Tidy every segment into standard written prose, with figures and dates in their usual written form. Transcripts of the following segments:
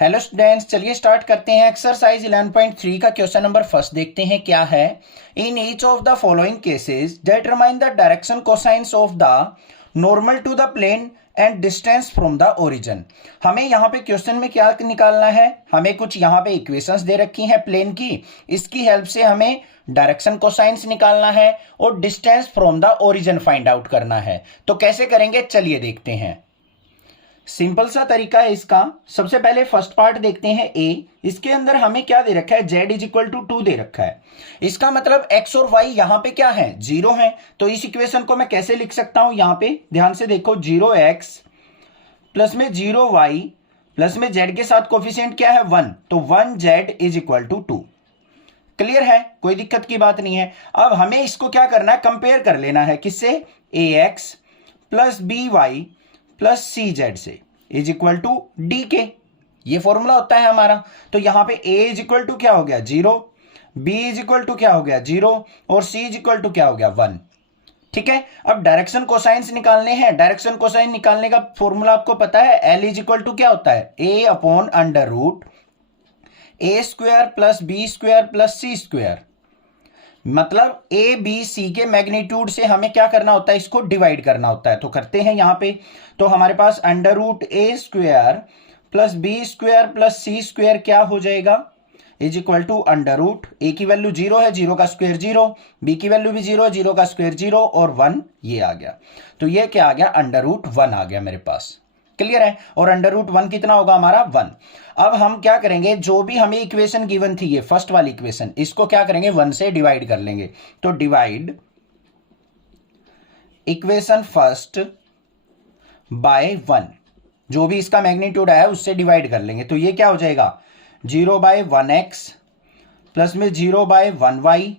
Hello students, चलिए start करते हैं। एक्सरसाइज 11.3 का क्वेश्चन नंबर फर्स्ट देखते हैं क्या है। In each of the following cases determine the direction cosines of the normal to the plane and distance from the origin. हमें यहाँ पे क्वेश्चन में क्या निकालना है, हमें कुछ यहाँ पे इक्वेशंस दे रखी हैं प्लेन की, इसकी हेल्प से हमें डायरेक्शन कोसाइंस निकालना है और distance from the origin find out करना है। तो कैसे करेंगे चलिए देखते हैं। सिंपल सा तरीका है इसका। सबसे पहले फर्स्ट पार्ट देखते हैं ए। इसके अंदर हमें क्या दे रखा है, z इज इक्वल टू 2 दे रखा है। इसका मतलब x और y यहां पे क्या है, 0 है। तो इस इक्वेशन को मैं कैसे लिख सकता हूं, यहां पे ध्यान से देखो, 0x प्लस में 0y प्लस में z के साथ कोफिशिएंट क्या है 1, तो 1z is equal to 2। Clear है, कोई दिक्कत की बात नहीं है। अब हमें इसको क्या करना है, कंपेयर कर लेना है किससे, ax plus by plus C Z से is equal to D K. ये फॉर्मूला होता है हमारा। तो यहां पे a इज इक्वल टू क्या हो गया 0, b इज इक्वल टू क्या हो गया 0 और c इज इक्वल टू क्या हो गया 1। ठीक है, अब डायरेक्शन कोसाइंस निकालने हैं। डायरेक्शन कोसाइन निकालने का फॉर्मूला आपको पता है, l इज इक्वल टू क्या होता है, a upon under root a square plus b square plus c square. मतलब ए बी सी के मैग्नीट्यूड से हमें क्या करना होता है, इसको डिवाइड करना होता है। तो करते हैं यहां पे। तो हमारे पास अंडर रूट ए square plus B square plus सी स्क्वायर क्या हो जाएगा, is equal to under root A की वैल्यू 0 है, 0 का स्क्वायर 0, बी की वैल्यू भी 0 है, 0 का स्क्वायर 0 और 1 ये आ गया। तो ये क्या आ गया, अंडर रूट 1 आ गया मेरे पास। क्लियर है। और अंडर रूट 1 कितना होगा हमारा 1। अब हम क्या करेंगे, जो भी हमें इक्वेशन गिवन थी, ये फर्स्ट वाली इक्वेशन, इसको क्या करेंगे 1 से डिवाइड कर लेंगे। तो डिवाइड इक्वेशन फर्स्ट बाय 1, जो भी इसका मैग्नीट्यूड आया उससे डिवाइड कर लेंगे। तो ये क्या हो जाएगा 0 बाय 1x प्लस में 0 बाय 1y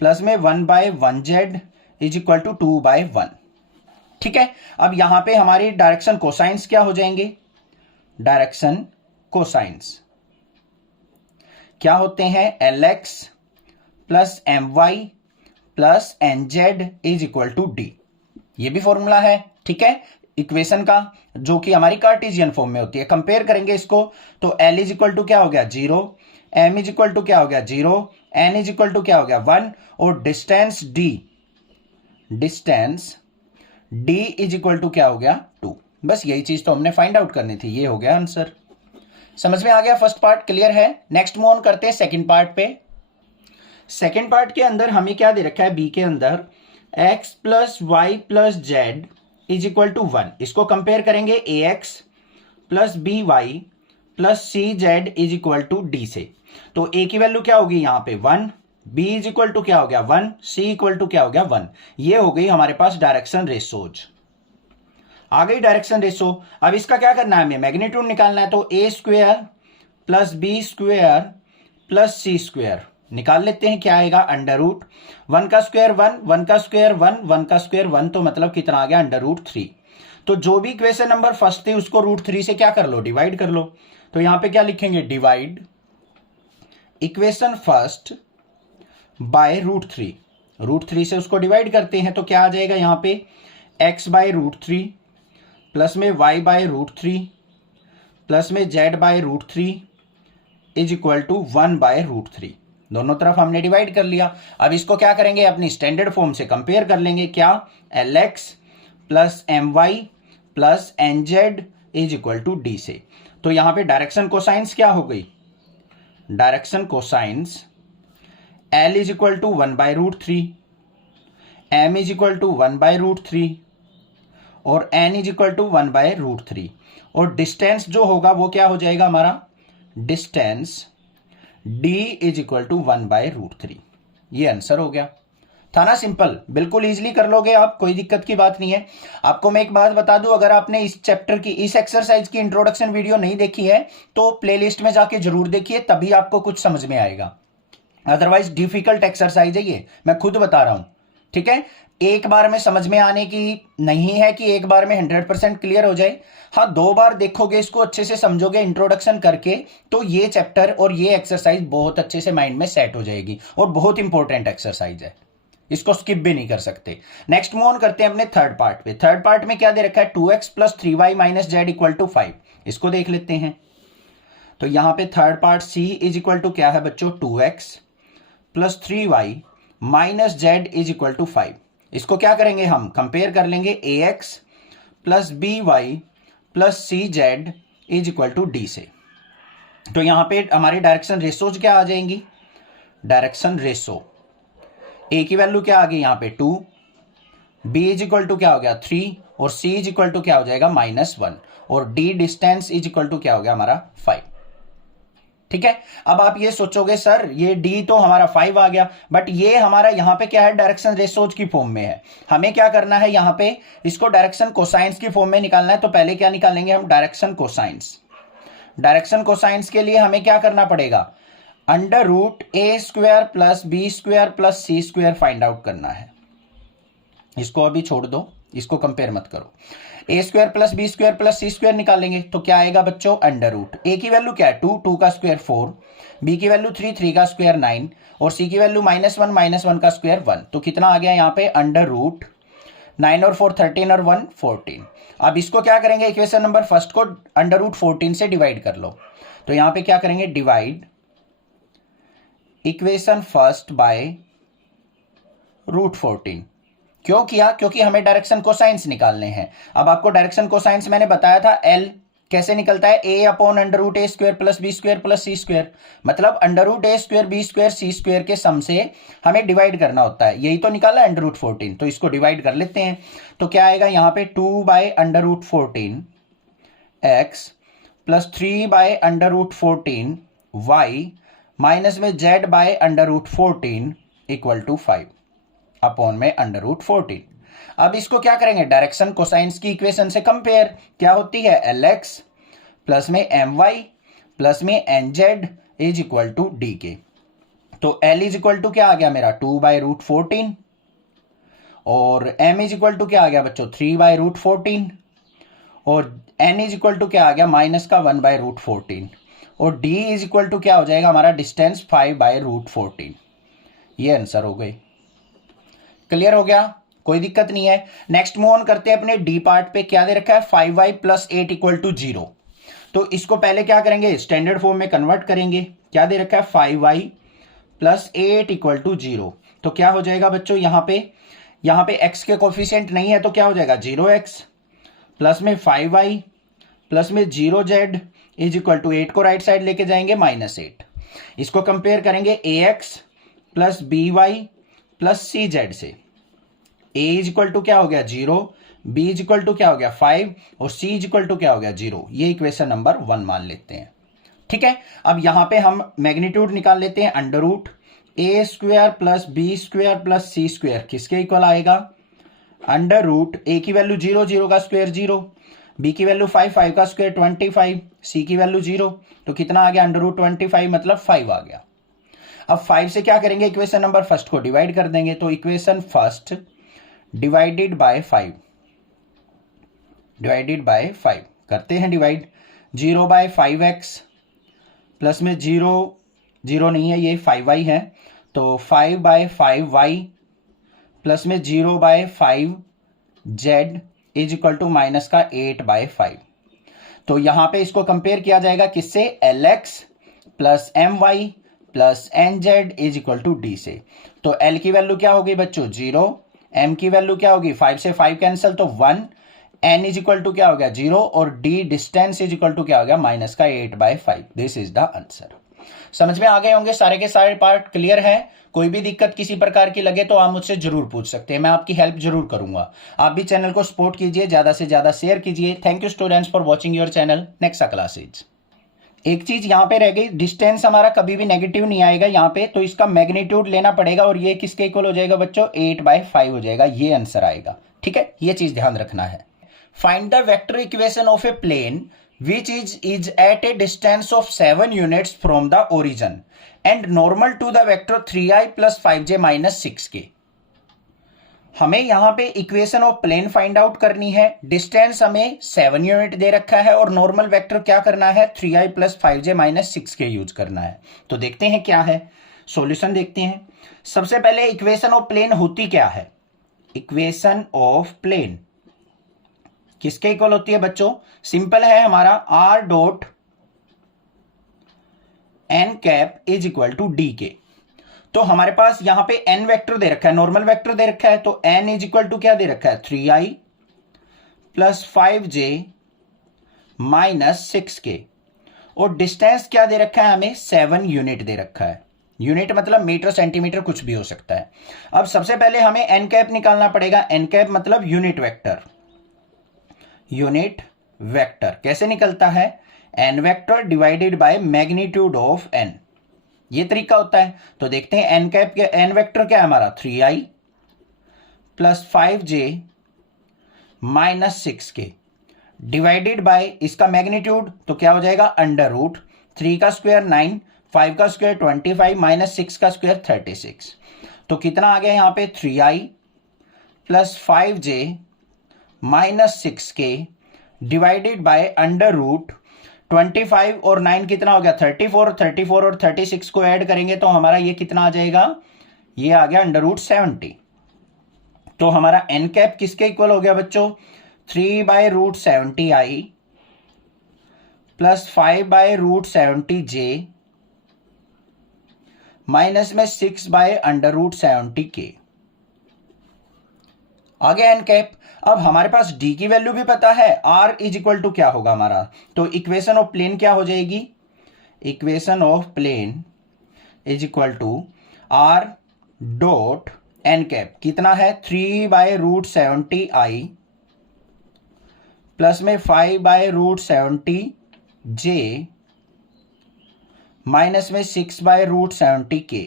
प्लस में 1 by 1z is equal to 2 by 1। ठीक है, अब यहां पे हमारी डायरेक्शन कोसाइंस क्या हो जाएंगे, डायरेक्शन कोसाइंस क्या होते हैं, Lx plus My plus Nz is equal to D. ये भी फॉर्मूला है, ठीक है, इक्वेशन का, जो कि हमारी कार्टेशियन फॉर्म में होती है। कंपेयर करेंगे इसको, तो L इज इक्वल टू क्या हो गया 0, M इज इक्वल टू क्या हो गया 0, N इज इक्वल टू क्या हो गया 1 और distance D is equal to क्या हो गया 2। बस यही चीज तो हमने फाइंड आउट करनी थी, ये हो गया आंसर। समझ में आ गया, फर्स्ट पार्ट क्लियर है। नेक्स्ट मूव ऑन करते हैं सेकंड पार्ट पे। सेकंड पार्ट के अंदर हमें क्या दे रखा है, बी के अंदर x plus Y plus Z is equal to 1। इसको कंपेयर करेंगे ax plus B Y plus C Z is equal to D से। तो a की वैल्यू क्या होगी यहाँ पे 1, b इज इक्वल टू क्या हो गया 1, c इक्वल टू क्या हो गया 1। ये हो गई हमारे पास डायरेक्शन रेशोज, आ गई डायरेक्शन रेशो। अब इसका क्या करना है, हमें मैग्नीट्यूड निकालना है। तो a square plus B square plus C square निकाल लेते हैं, क्या आएगा अंडर रूट 1 का स्क्वायर 1, 1 का स्क्वायर 1, 1 का स्क्वायर 1, तो मतलब कितना आ गया अंडर रूट 3। तो जो भी इक्वेशन नंबर फर्स्ट थी उसको रूट 3 से क्या कर लो, डिवाइड कर लो। तो यहां पे क्या लिखेंगे, divide equation first by root 3। Root 3 से उसको डिवाइड करते हैं तो क्या आ जाएगा यहां पे x बाय रूट 3 प्लस में y बाय रूट 3 प्लस में z by root 3 is equal to 1 by root 3। दोनों तरफ हमने डिवाइड कर लिया। अब इसको क्या करेंगे, अपनी स्टैंडर्ड फॉर्म से कंपेयर कर लेंगे, क्या Lx plus My plus Nz is equal to D से। तो यहां पे डायरेक्शन कोसाइंस क्या हो गई, direction cosines L is equal to 1 by root 3, M is equal to 1 by root 3 और N is equal to 1 by root 3। और distance जो होगा वो क्या हो जाएगा हमारा, distance D is equal to 1 by root 3। ये आंसर हो गया। था ना सिंपल, बिल्कुल इजीली कर लोगे आप, कोई दिक्कत की बात नहीं है। आपको मैं एक बात बता दूं, अगर आपने इस चैप्टर की, इस एक्सरसाइज की इंट्रोडक्शन वीडियो नहीं देखी है तो प्लेलिस्ट में जाके जरूर देखिए, तभी आपको कुछ समझ में आएगा। अदरवाइज डिफिकल्ट एक्सरसाइज है ये, मैं खुद बता रहा हूं। ठीक है, एक बार में समझ में आने की नहीं है कि एक बार में 100% क्लियर हो जाए। हाँ, 2 बार देखोगे इसको, अच्छे से समझोगे इंट्रोडक्शन करके, तो ये चैप्टर और ये एक्सरसाइज बहुत अच्छे से माइंड में सेट हो जाएगी और बहुत इंपॉर्टेंट एक्सरसाइज है, इसको स्किप भी नहीं कर सकते। नेक्स्ट मूव ऑन करते हैं अपने थर्ड पार्ट पे। थर्ड पार्ट में क्या दे रखा है, 2x plus 3y minus z equal to 5। इसको देख लेते हैं। तो यहां पे third part c is equal to क्या है बच्चों 2x plus 3y minus z is equal to 5। इसको क्या करेंगे हम कंपेयर कर लेंगे ax plus by plus cz is equal to d से। तो यहां पे हमारी डायरेक्शन रेशोज क्या आ जाएंगी, डायरेक्शन रेशो a की वैल्यू क्या आ गई यहां पे 2, b इज इक्वल टू क्या हो गया 3 और c इज इक्वल टू क्या हो जाएगा -1 और d distance is equal to क्या हो गया हमारा 5। ठीक है, अब आप ये सोचोगे सर ये d तो हमारा 5 आ गया, बट ये हमारा यहां पे क्या है डायरेक्शन रेशोज की फॉर्म में है। हमें क्या करना है यहां पे इसको डायरेक्शन कोसाइंस की फॉर्म में निकालना है। तो पहले क्या निकालेंगे हम डायरेक्शन कोसाइंस। डायरेक्शन कोसाइंस के लिए हमें क्या करना पड़ेगा, अंडर रूट ए square plus B square plus सी स्क्वायर फाइंड आउट करना है। इसको अभी छोड़ दो, इसको कंपेयर मत करो। A square plus B square plus C square निकालेंगे तो क्या आएगा बच्चों अंडर रूट ए की वैल्यू क्या है 2, 2 का स्क्वायर 4, बी की वैल्यू 3, 3 का स्क्वायर 9 और सी की वैल्यू -1 का स्क्वायर 1। तो कितना आ गया यहाँ पे अंडर रूट 9 और 4 13 और 1 14। अब इसको क्या करेंगे इक्वेशन नंबर फर्स्ट को अंडर रूट 14 से डिवाइड कर लो। तो यहां पे क्या करेंगे divide equation first by root 14। क्यों किया, क्योंकि हमें डायरेक्शन कोसाइंस निकालने हैं। अब आपको डायरेक्शन कोसाइंस मैंने बताया था एल कैसे निकलता है, a upon under root A square plus B square plus C square, मतलब अंडर रूट ए square b square c square के सम से हमें डिवाइड करना होता है। यही तो निकाला अंडर रूट 14, तो इसको डिवाइड कर लेते हैं। तो क्या आएगा यहाँ पे 2 by under root 14 x plus 3 by under root 14 y minus में z by under root 14 equal to 5 upon में अंडर रूट 14। अब इसको क्या करेंगे डायरेक्शन कोसाइंस की इक्वेशन से कंपेयर, क्या होती है lx प्लस में my प्लस में nz is equal to D के। तो l इज इक्वल टू क्या आ गया मेरा 2 बाय रूट 14 और m इज इक्वल टू क्या आ गया बच्चों 3 बाय रूट 14 और n इज इक्वल टू क्या आ गया -1 बाय रूट 14 और d इज इक्वल टू क्या हो जाएगा हमारा डिस्टेंस 5 बाय रूट 14। ये आंसर हो गए। क्लियर हो गया, कोई दिक्कत नहीं है। नेक्स्ट मूव ऑन करते हैं अपने डी पार्ट पे। क्या दे रखा है 5y प्लस 8 इक्वल टू 0। तो इसको पहले क्या करेंगे स्टैंडर्ड फॉर्म में कन्वर्ट करेंगे। क्या दे रखा है 5y प्लस 8 इक्वल टू 0। तो क्या हो जाएगा बच्चों यहाँ पे x के कोफिशिएंट नहीं है तो क्या हो जाएगा 0x प्लस में 5y प्लस में 0z इज इक्वल टू 8 को राइट साइड लेके जाएंगे -8। इसको कंपेयर करेंगे ax plus by plus cz से। a इज इक्वल टू क्या हो गया 0, b इज इक्वल टू क्या हो गया 5 और c इज इक्वल टू क्या हो गया 0। ये इक्वेशन नंबर 1 मान लेते हैं। ठीक है, अब यहां पे हम मैग्नीट्यूड निकाल लेते हैं अंडर रूट ए square plus B square plus सी स्क्वायर किसके इक्वल आएगा अंडर रूट ए की वैल्यू 0, 0 का स्क्वायर 0, बी की वैल्यू 5, 5 का स्क्वायर 25, सी की वैल्यू 0। तो कितना आ गया अंडर रूट 25 मतलब 5 आ गया। अब 5 से क्या करेंगे इक्वेशन नंबर फर्स्ट को डिवाइड कर देंगे। तो इक्वेशन फर्स्ट डिवाइडेड बाय 5 करते हैं डिवाइड 0 बाय 5x प्लस में 0 0 नहीं है ये 5y है तो 5 बाय 5y प्लस में 0 by 5z is equal to minus का 8 बाय 5। तो यहां पे इसको कंपेयर किया जाएगा किससे lx plus my plus nz is equal to D से। तो l की वैल्यू क्या होगी बच्चों 0, m की वैल्यू क्या होगी 5 से 5 कैंसिल तो 1, n इज इक्वल टू क्या हो गया 0 और d distance is equal to क्या हो गया माइनस का 8 by 5। This is the answer. समझ में आ गए होंगे, सारे के सारे पार्ट क्लियर है। कोई भी दिक्कत किसी प्रकार की लगे तो आप मुझसे जरूर पूछ सकते हैं, मैं आपकी हेल्प जरूर करूंगा। आप भी चैनल को सपोर्ट कीजिए, ज्यादा से ज्यादा शेयर कीजिए। Thank you students for watching your channel. Next classes. एक चीज यहां पे रह गई, डिस्टेंस हमारा कभी भी नेगेटिव नहीं आएगा यहां पे, तो इसका मैग्नीट्यूड लेना पड़ेगा और ये किसके इक्वल हो जाएगा बच्चों 8 बाय 5 हो जाएगा, ये आंसर आएगा। ठीक है, ये चीज ध्यान रखना है। Find the vector equation of a plane which is at a distance of 7 units from the origin and normal to the vector 3i plus 5j minus 6k। हमें यहां पे equation of plane find out करनी है। Distance हमें 7 unit दे रखा है और normal vector क्या करना है 3i plus 5j minus 6k use करना है। तो देखते हैं क्या है, सॉल्यूशन देखते हैं। सबसे पहले इक्वेशन ऑफ प्लेन होती क्या है, इक्वेशन ऑफ प्लेन किसके इक्वल होती है बच्चों, सिंपल है हमारा r dot n cap is equal to D के। तो हमारे पास यहां पे एन वेक्टर दे रखा है, नॉर्मल वेक्टर दे रखा है, तो एन इज इक्वल टू क्या दे रखा है 3i plus 5j minus 6k, और डिस्टेंस क्या दे रखा है हमें 7 यूनिट दे रखा है। यूनिट मतलब मीटर सेंटीमीटर कुछ भी हो सकता है। अब सबसे पहले हमें एन कैप निकालना पड़ेगा। एन कैप मतलब यूनिट वेक्टर। यूनिट वेक्टर कैसे निकलता है, n vector divided by magnitude of n, ये तरीका होता है। तो देखते हैं एन कैप के एन वेक्टर क्या है हमारा 3i plus 5j minus 6k divided by इसका मैग्नीट्यूड, तो क्या हो जाएगा अंडर रूट 3 का स्क्वायर 9, 5 का स्क्वायर 25 माइनस 6 का स्क्वायर 36। तो कितना आ गया यहाँ पे 3i plus 5j minus 6k divided by under root 25 और 9 कितना हो गया 34 और 36 को ऐड करेंगे तो हमारा ये कितना आ जाएगा, ये आ गया अंडर रूट 70। तो हमारा एन कैप किसके इक्वल हो गया बच्चों 3/√70i प्लस 5/√70j माइनस में 6/√70k आ गया एन कैप। अब हमारे पास डी की वैल्यू भी पता है, आर इज इक्वल टू क्या होगा हमारा, तो इक्वेशन ऑफ प्लेन क्या हो जाएगी, equation of plane is equal to r dot n cap कितना है 3/√70i प्लस में 5/√70j माइनस में 6/√70k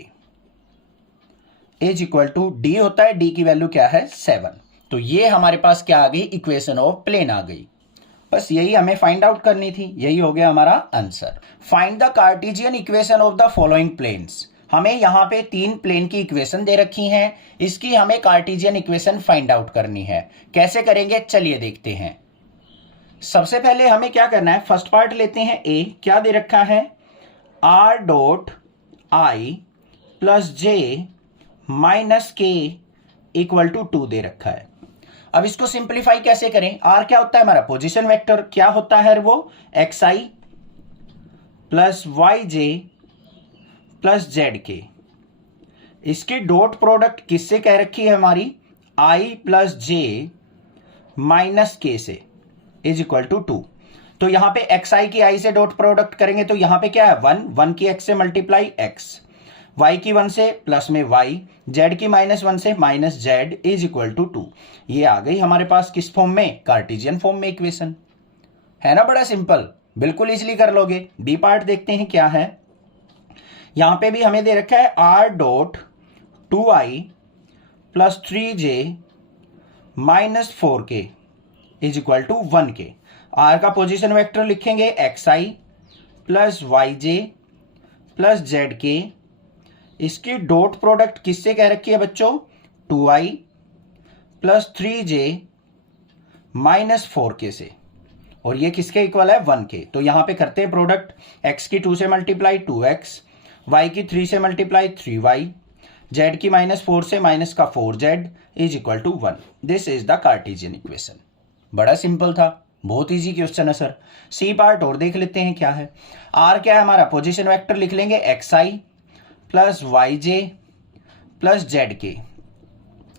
is equal to D होता है, डी की वैल्यू क्या है 7। तो ये हमारे पास क्या आ गई, इक्वेशन ऑफ प्लेन आ गई। बस यही हमें फाइंड आउट करनी थी, यही हो गया हमारा answer. Find the Cartesian equation of the following planes. हमें यहां पे 3 प्लेन की इक्वेशन दे रखी हैं, इसकी हमें कार्टेशियन इक्वेशन फाइंड आउट करनी है। कैसे करेंगे चलिए देखते हैं। सबसे पहले हमें क्या करना है, फर्स्ट पार्ट लेते हैं ए, क्या दे रखा है r dot I plus J minus के इक्वल टू 2 दे रखा है। अब इसको सिंप्लीफाई कैसे करें, r क्या होता है हमारा पोजीशन वेक्टर, क्या होता है वो xi plus yj plus zk। इसकी डॉट प्रोडक्ट किससे कह रखी है हमारी i plus j minus k से इज इक्वल टू 2। तो यहां पे xi की i से डॉट प्रोडक्ट करेंगे तो यहां पे क्या है 1 की x से मल्टीप्लाई x, y की 1 से प्लस में y, z की -1 से minus z is equal to 2। ये आ गई हमारे पास किस फॉर्म में, कार्टेशियन फॉर्म में इक्वेशन। है ना बड़ा सिंपल, बिल्कुल इजीली कर लोगे। बी पार्ट देखते हैं क्या है। यहां पे भी हमें दे रखा है r dot 2i plus 3j minus 4k is equal to 1k। r का पोजीशन वेक्टर लिखेंगे xi plus yj plus zk। इसकी डॉट प्रोडक्ट किससे कह रखी है बच्चों 2i plus 3j minus 4k से, और ये किसके इक्वल है 1k। तो यहां पे करते हैं प्रोडक्ट, x की 2 से मल्टीप्लाई 2x, y की 3 से मल्टीप्लाई 3y, z की -4 से माइनस का 4z is equal to 1। This is the Cartesian equation. बड़ा सिंपल था, बहुत इजी क्वेश्चन है सर। सी पार्ट और देख लेते हैं क्या है। r क्या है हमारा पोजीशन वेक्टर लिख लेंगे xi plus yj plus zk।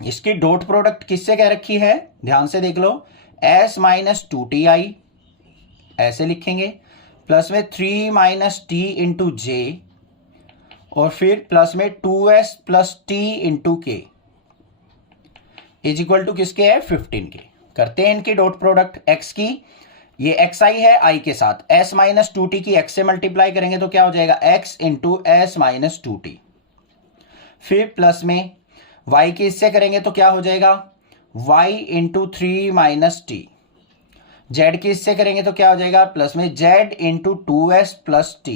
इसकी डॉट प्रोडक्ट किससे कह रखी है, ध्यान से देख लो, s माइनस 2ti ऐसे लिखेंगे, प्लस में 3 माइनस t इंटू j, और फिर प्लस में 2s plus t into k is equal to किसके है 15k। करते हैं इनकी डॉट प्रोडक्ट, x की ये xi है i के साथ, s माइनस 2t की x से मल्टीप्लाई करेंगे तो क्या हो जाएगा x into S minus 2t। फिर प्लस में y की इससे करेंगे तो क्या हो जाएगा y into 3 minus t। z की इससे करेंगे तो क्या हो जाएगा प्लस में z into 2s plus t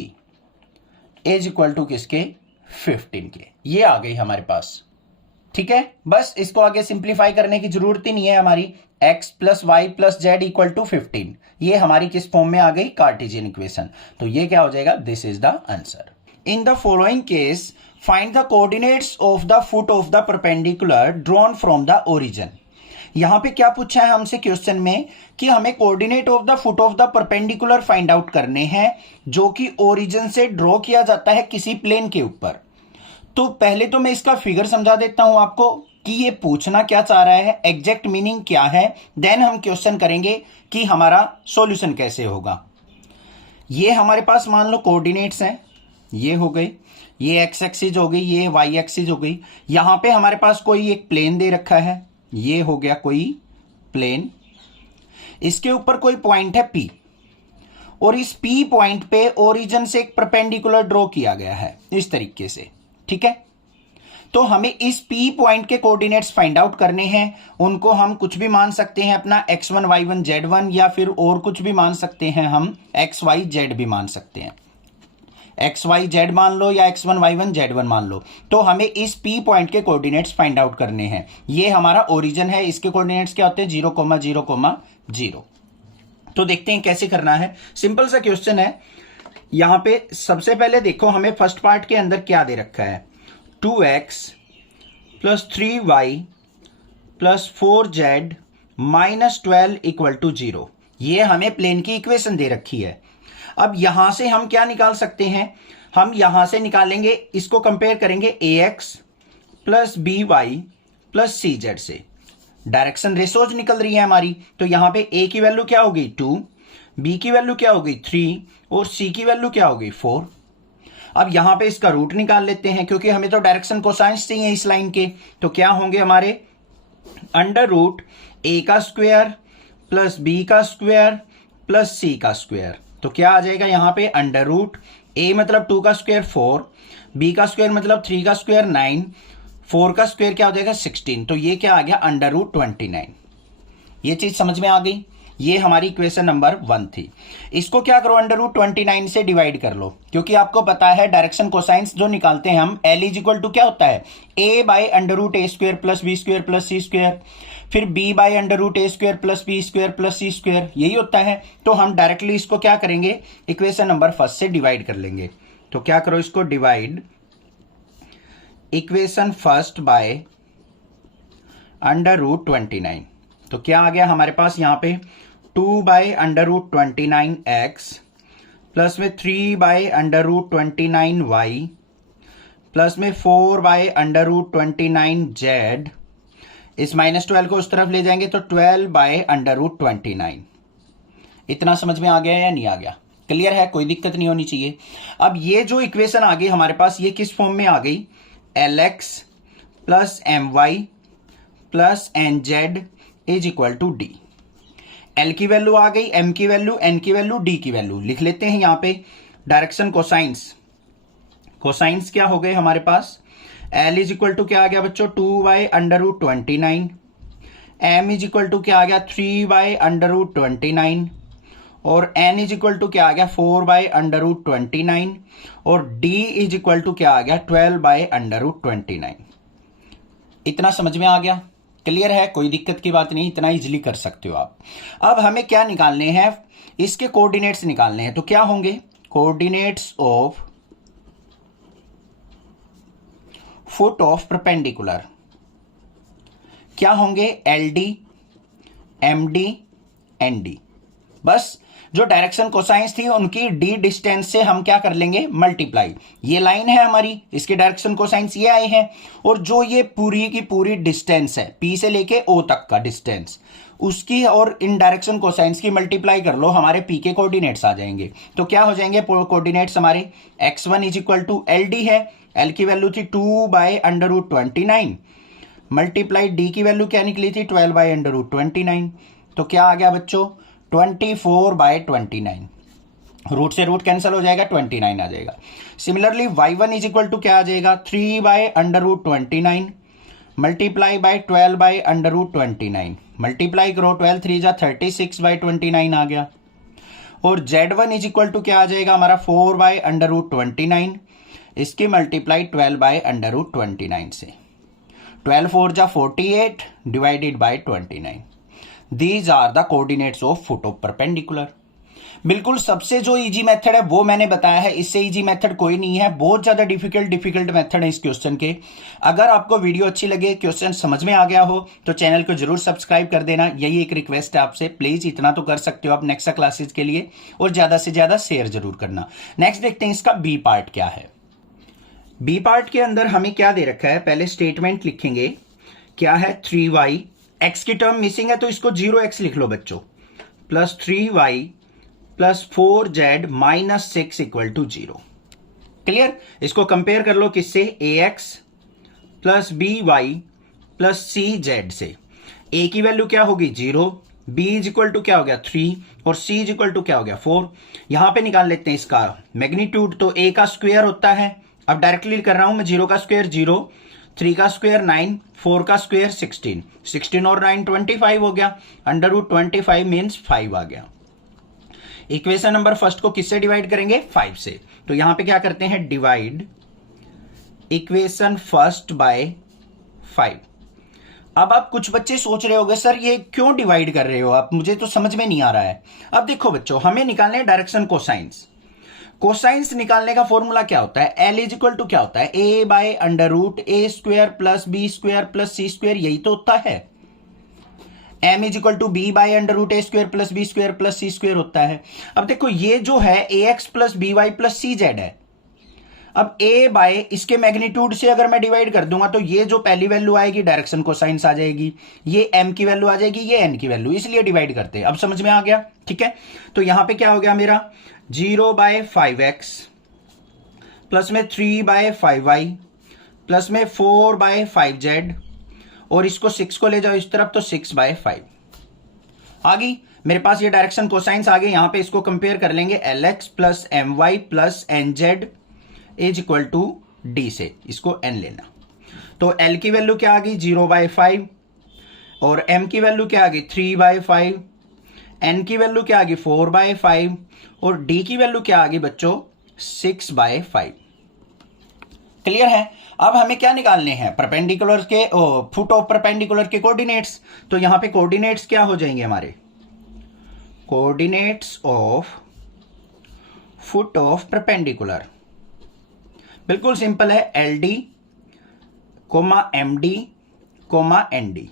is equal to किसके 15k। ये आ गई हमारे पास, ठीक है। बस इसको आगे सिंप्लीफाई करने की जरूरत ही नहीं है हमारी। x plus Y plus z equal to 15, ये हमारी किस फॉर्म में आ गई कार्टेशियन इक्वेशन। तो ये क्या हो जाएगा, this is the answer. In the following case find the coordinates of the foot of the perpendicular drawn from the origin. यहां पे क्या पूछा है हमसे क्वेश्चन में कि हमें coordinate of the foot of the perpendicular find out करने हैं, जो कि ओरिजिन से ड्रॉ किया जाता है किसी प्लेन के ऊपर। तो पहले तो मैं इसका फिगर समझा देता हूं आपको कि ये पूछना क्या चाह रहा है, एग्जैक्ट मीनिंग क्या है, देन हम क्वेश्चन करेंगे कि हमारा सॉल्यूशन कैसे होगा। ये हमारे पास मान लो कोऑर्डिनेट्स हैं, ये हो गई, ये एक्स एक्सिस हो गई, ये वाई एक्सिस हो गई। यहां पे हमारे पास कोई एक प्लेन दे रखा है, ये हो गया कोई प्लेन, इसके ऊपर कोई पॉइंट है P, और इस P पॉइंट पे ओरिजिन से एक परपेंडिकुलर ड्रॉ किया गया है इस तरीके से, ठीक है। तो हमें इस P पॉइंट के कोऑर्डिनेट्स फाइंड आउट करने हैं। उनको हम कुछ भी मान सकते हैं, अपना x1 y1 z1, या फिर और कुछ भी मान सकते हैं, हम x y z भी मान सकते हैं, एक्स वाई जेड मान लो या x1 y1 z1 मान लो। तो हमें इस P पॉइंट के कोऑर्डिनेट्स फाइंड आउट करने हैं। ये हमारा ओरिजिन है, इसके कोऑर्डिनेट्स क्या होते हैं 0,0,0। तो देखते हैं कैसे करना है। सिंपल सा क्वेश्चन है। यहां पे सबसे पहले देखो हमें फर्स्ट पार्ट के अंदर क्या दे रखा है, 2x + 3y + 4z - 12 = 0। ये हमें प्लेन की इक्वेशन दे रखी है। अब यहां से हम क्या निकाल सकते हैं, हम यहां से निकालेंगे, इसको कंपेयर करेंगे ax + by + cz से। डायरेक्शन रेशोज निकल रही है हमारी, तो यहां पे a की वैल्यू क्या हो गई 2, b की वैल्यू क्या हो गई 3 और c की वैल्यू क्या हो गई 4। अब यहां पे इसका रूट निकाल लेते हैं, क्योंकि हमें तो डायरेक्शन कोसाइंस चाहिए इस लाइन के। तो क्या होंगे हमारे √a² + b² + c²। तो क्या आ जाएगा यहां पे √a मतलब 2 का स्क्वायर 4, b² मतलब 3 का स्क्वायर 9, 4 का स्क्वायर क्या हो जाएगा 16। तो ये क्या आ गया √29। ये चीज समझ में आ गई। ये हमारी इक्वेशन नंबर 1 थी। इसको क्या करो √29 से डिवाइड कर लो, क्योंकि आपको पता है डायरेक्शन कोसाइंस जो निकालते हैं हम, L = क्या होता है a/√a² + b² + c², फिर b/√a² + b² + c², यही होता है। तो हम डायरेक्टली इसको क्या करेंगे, इक्वेशन नंबर 1 से डिवाइड कर लेंगे। तो क्या करो, इसको डिवाइड इक्वेशन 1 बाय √29। तो क्या आ गया हमारे पास यहां पे 2/√29x प्लस में 3/√29y प्लस में 4/√29z। इस -12 को उस तरफ ले जाएंगे तो 12/√29। इतना समझ में आ गया या नहीं आ गया? क्लियर है, कोई दिक्कत नहीं होनी चाहिए। अब ये जो इक्वेशन आ गई हमारे पास, ये किस फॉर्म में आ गई, LX + my + nz = d। L की वैल्यू आ गई, M की वैल्यू, N की वैल्यू, D की वैल्यू लिख लेते हैं यहां पे। डायरेक्शन कोसाइंस, कोसाइंस क्या हो गए हमारे पास, L = क्या आ गया बच्चों 2/√29, M = क्या आ गया 3/√29, और N = क्या आ गया 4/√29, और D = क्या आ गया 12/√29। इतना समझ में आ गया? क्लियर है, कोई दिक्कत की बात नहीं, इतना इजीली कर सकते हो आप। अब हमें क्या निकालने हैं, इसके कोऑर्डिनेट्स निकालने हैं। तो क्या होंगे, coordinates of foot of perpendicular क्या होंगे, LD, MD, ND। बस जो डायरेक्शन कोसाइंस थी उनकी D डिस्टेंस से हम क्या कर लेंगे, मल्टीप्लाई। ये लाइन है हमारी, इसके डायरेक्शन कोसाइंस ये आए हैं, और जो ये पूरी की पूरी डिस्टेंस है P से लेके O तक का डिस्टेंस, उसकी और इन डायरेक्शन कोसाइंस की मल्टीप्लाई कर लो, हमारे P के कोऑर्डिनेट्स आ जाएंगे। तो क्या हो जाएंगे कोऑर्डिनेट्स हमारे, x1 = LD है, L की वैल्यू थी 2/√29, मल्टीप्लाई D की वैल्यू क्या निकली थी 12/√29। तो क्या आ गया बच्चों 24/29। रूट से रूट कैंसिल हो जाएगा, 29 आ जाएगा। सिमिलरली y1 = क्या आ जाएगा 3/√29 मल्टीप्लाई बाय 12/√29। मल्टीप्लाई करो, 12 3 जा 36/29 आ गया। और z1 = क्या आ जाएगा हमारा 4/√29, इसकी मल्टीप्लाई 12/√29 से। 12 4 जा 48 divided by 29। These are the coordinates of foot of perpendicular। बिल्कुल सबसे जो इजी मेथड है वो मैंने बताया है, इससे इजी मेथड कोई नहीं है। बहुत ज्यादा डिफिकल्ट मेथड है इस क्वेश्चन के। अगर आपको वीडियो अच्छी लगे, क्वेश्चन समझ में आ गया हो, तो चैनल को जरूर सब्सक्राइब कर देना। यही एक रिक्वेस्ट है आपसे, प्लीज इतना तो कर सकते हो आप नेक्स्ट क्लासेज के लिए, और ज्यादा से ज्यादा शेयर जरूर करना। नेक्स्ट देखते हैं इसका बी पार्ट क्या है। बी पार्ट के अंदर हमें क्या दे रखा है, पहले स्टेटमेंट लिखेंगे। क्या है 3y, x की टर्म मिसिंग है तो इसको 0x लिख लो बच्चों, plus 3y plus 4z minus 6 equal to 0। Clear? इसको कंपेयर कर लो किससे, ax plus by plus cz से। a की वैल्यू क्या होगी 0, b इज इक्वल टू क्या हो गया 3, और c इज इक्वल टू क्या हो गया 4। यहां पे निकाल लेते हैं इसका मैग्नीट्यूड, तो a का स्क्वायर होता है, अब डायरेक्टली कर रहा हूं मैं, 0 का स्क्वायर 0, 3 का स्क्वायर 9, 4 का स्क्वायर 16, 16 और 9 25 हो गया, अंडर रूट 25 मीन्स 5 आ गया। इक्वेशन नंबर फर्स्ट को किससे डिवाइड करेंगे, 5 से। तो यहां पे क्या करते हैं, डिवाइड इक्वेशन फर्स्ट बाय 5। अब आप कुछ बच्चे सोच रहे होंगे सर ये क्यों डिवाइड कर रहे हो आप, मुझे तो समझ में नहीं आ रहा है। अब देखो बच्चों, हमें निकालने डायरेक्शन कोसाइंस। कोसाइंस निकालने का फॉर्मूला क्या होता है, एल इज इक्वल टू क्या होता है, A by under root A square plus B square plus C square, यही तो होता है। m is equal to B by under root A square plus B square plus C square होता है। अब देखो ये जो है A X plus B Y plus C Z है। अब a बाय इसके मैग्नीट्यूड से अगर मैं डिवाइड कर दूंगा तो ये जो पहली वैल्यू आएगी डायरेक्शन कोसाइंस आ जाएगी, ये m की वैल्यू आ जाएगी, ये n की वैल्यू, इसलिए डिवाइड करते हैं। अब समझ में आ गया? ठीक है, तो यहां पे क्या हो गया मेरा 0 बाय 5x प्लस में 3 बाय 5y प्लस में 4 बाय 5z, और इसको 6 को ले जाओ इस तरफ तो 6 बाय 5 आ गई मेरे पास। ये डायरेक्शन कोसाइंस आ गई। यहां पे इसको कंपेयर कर लेंगे, lx plus my plus nz is equal to d से, इसको n लेना। तो l की वैल्यू क्या आ गई 0 बाय 5, और m की वैल्यू क्या आ गई 3 बाय 5, n की वैल्यू क्या आ गई 4 बाय 5, और d की वैल्यू क्या आ गई बच्चों 6 बाय 5। क्लियर है? अब हमें क्या निकालने हैं, परपेंडिकुलर के फुट ऑफ परपेंडिकुलर के कोऑर्डिनेट्स। तो यहां पे कोऑर्डिनेट्स क्या हो जाएंगे हमारे, coordinates of foot of perpendicular. बिल्कुल सिंपल है, l d comma m d comma n d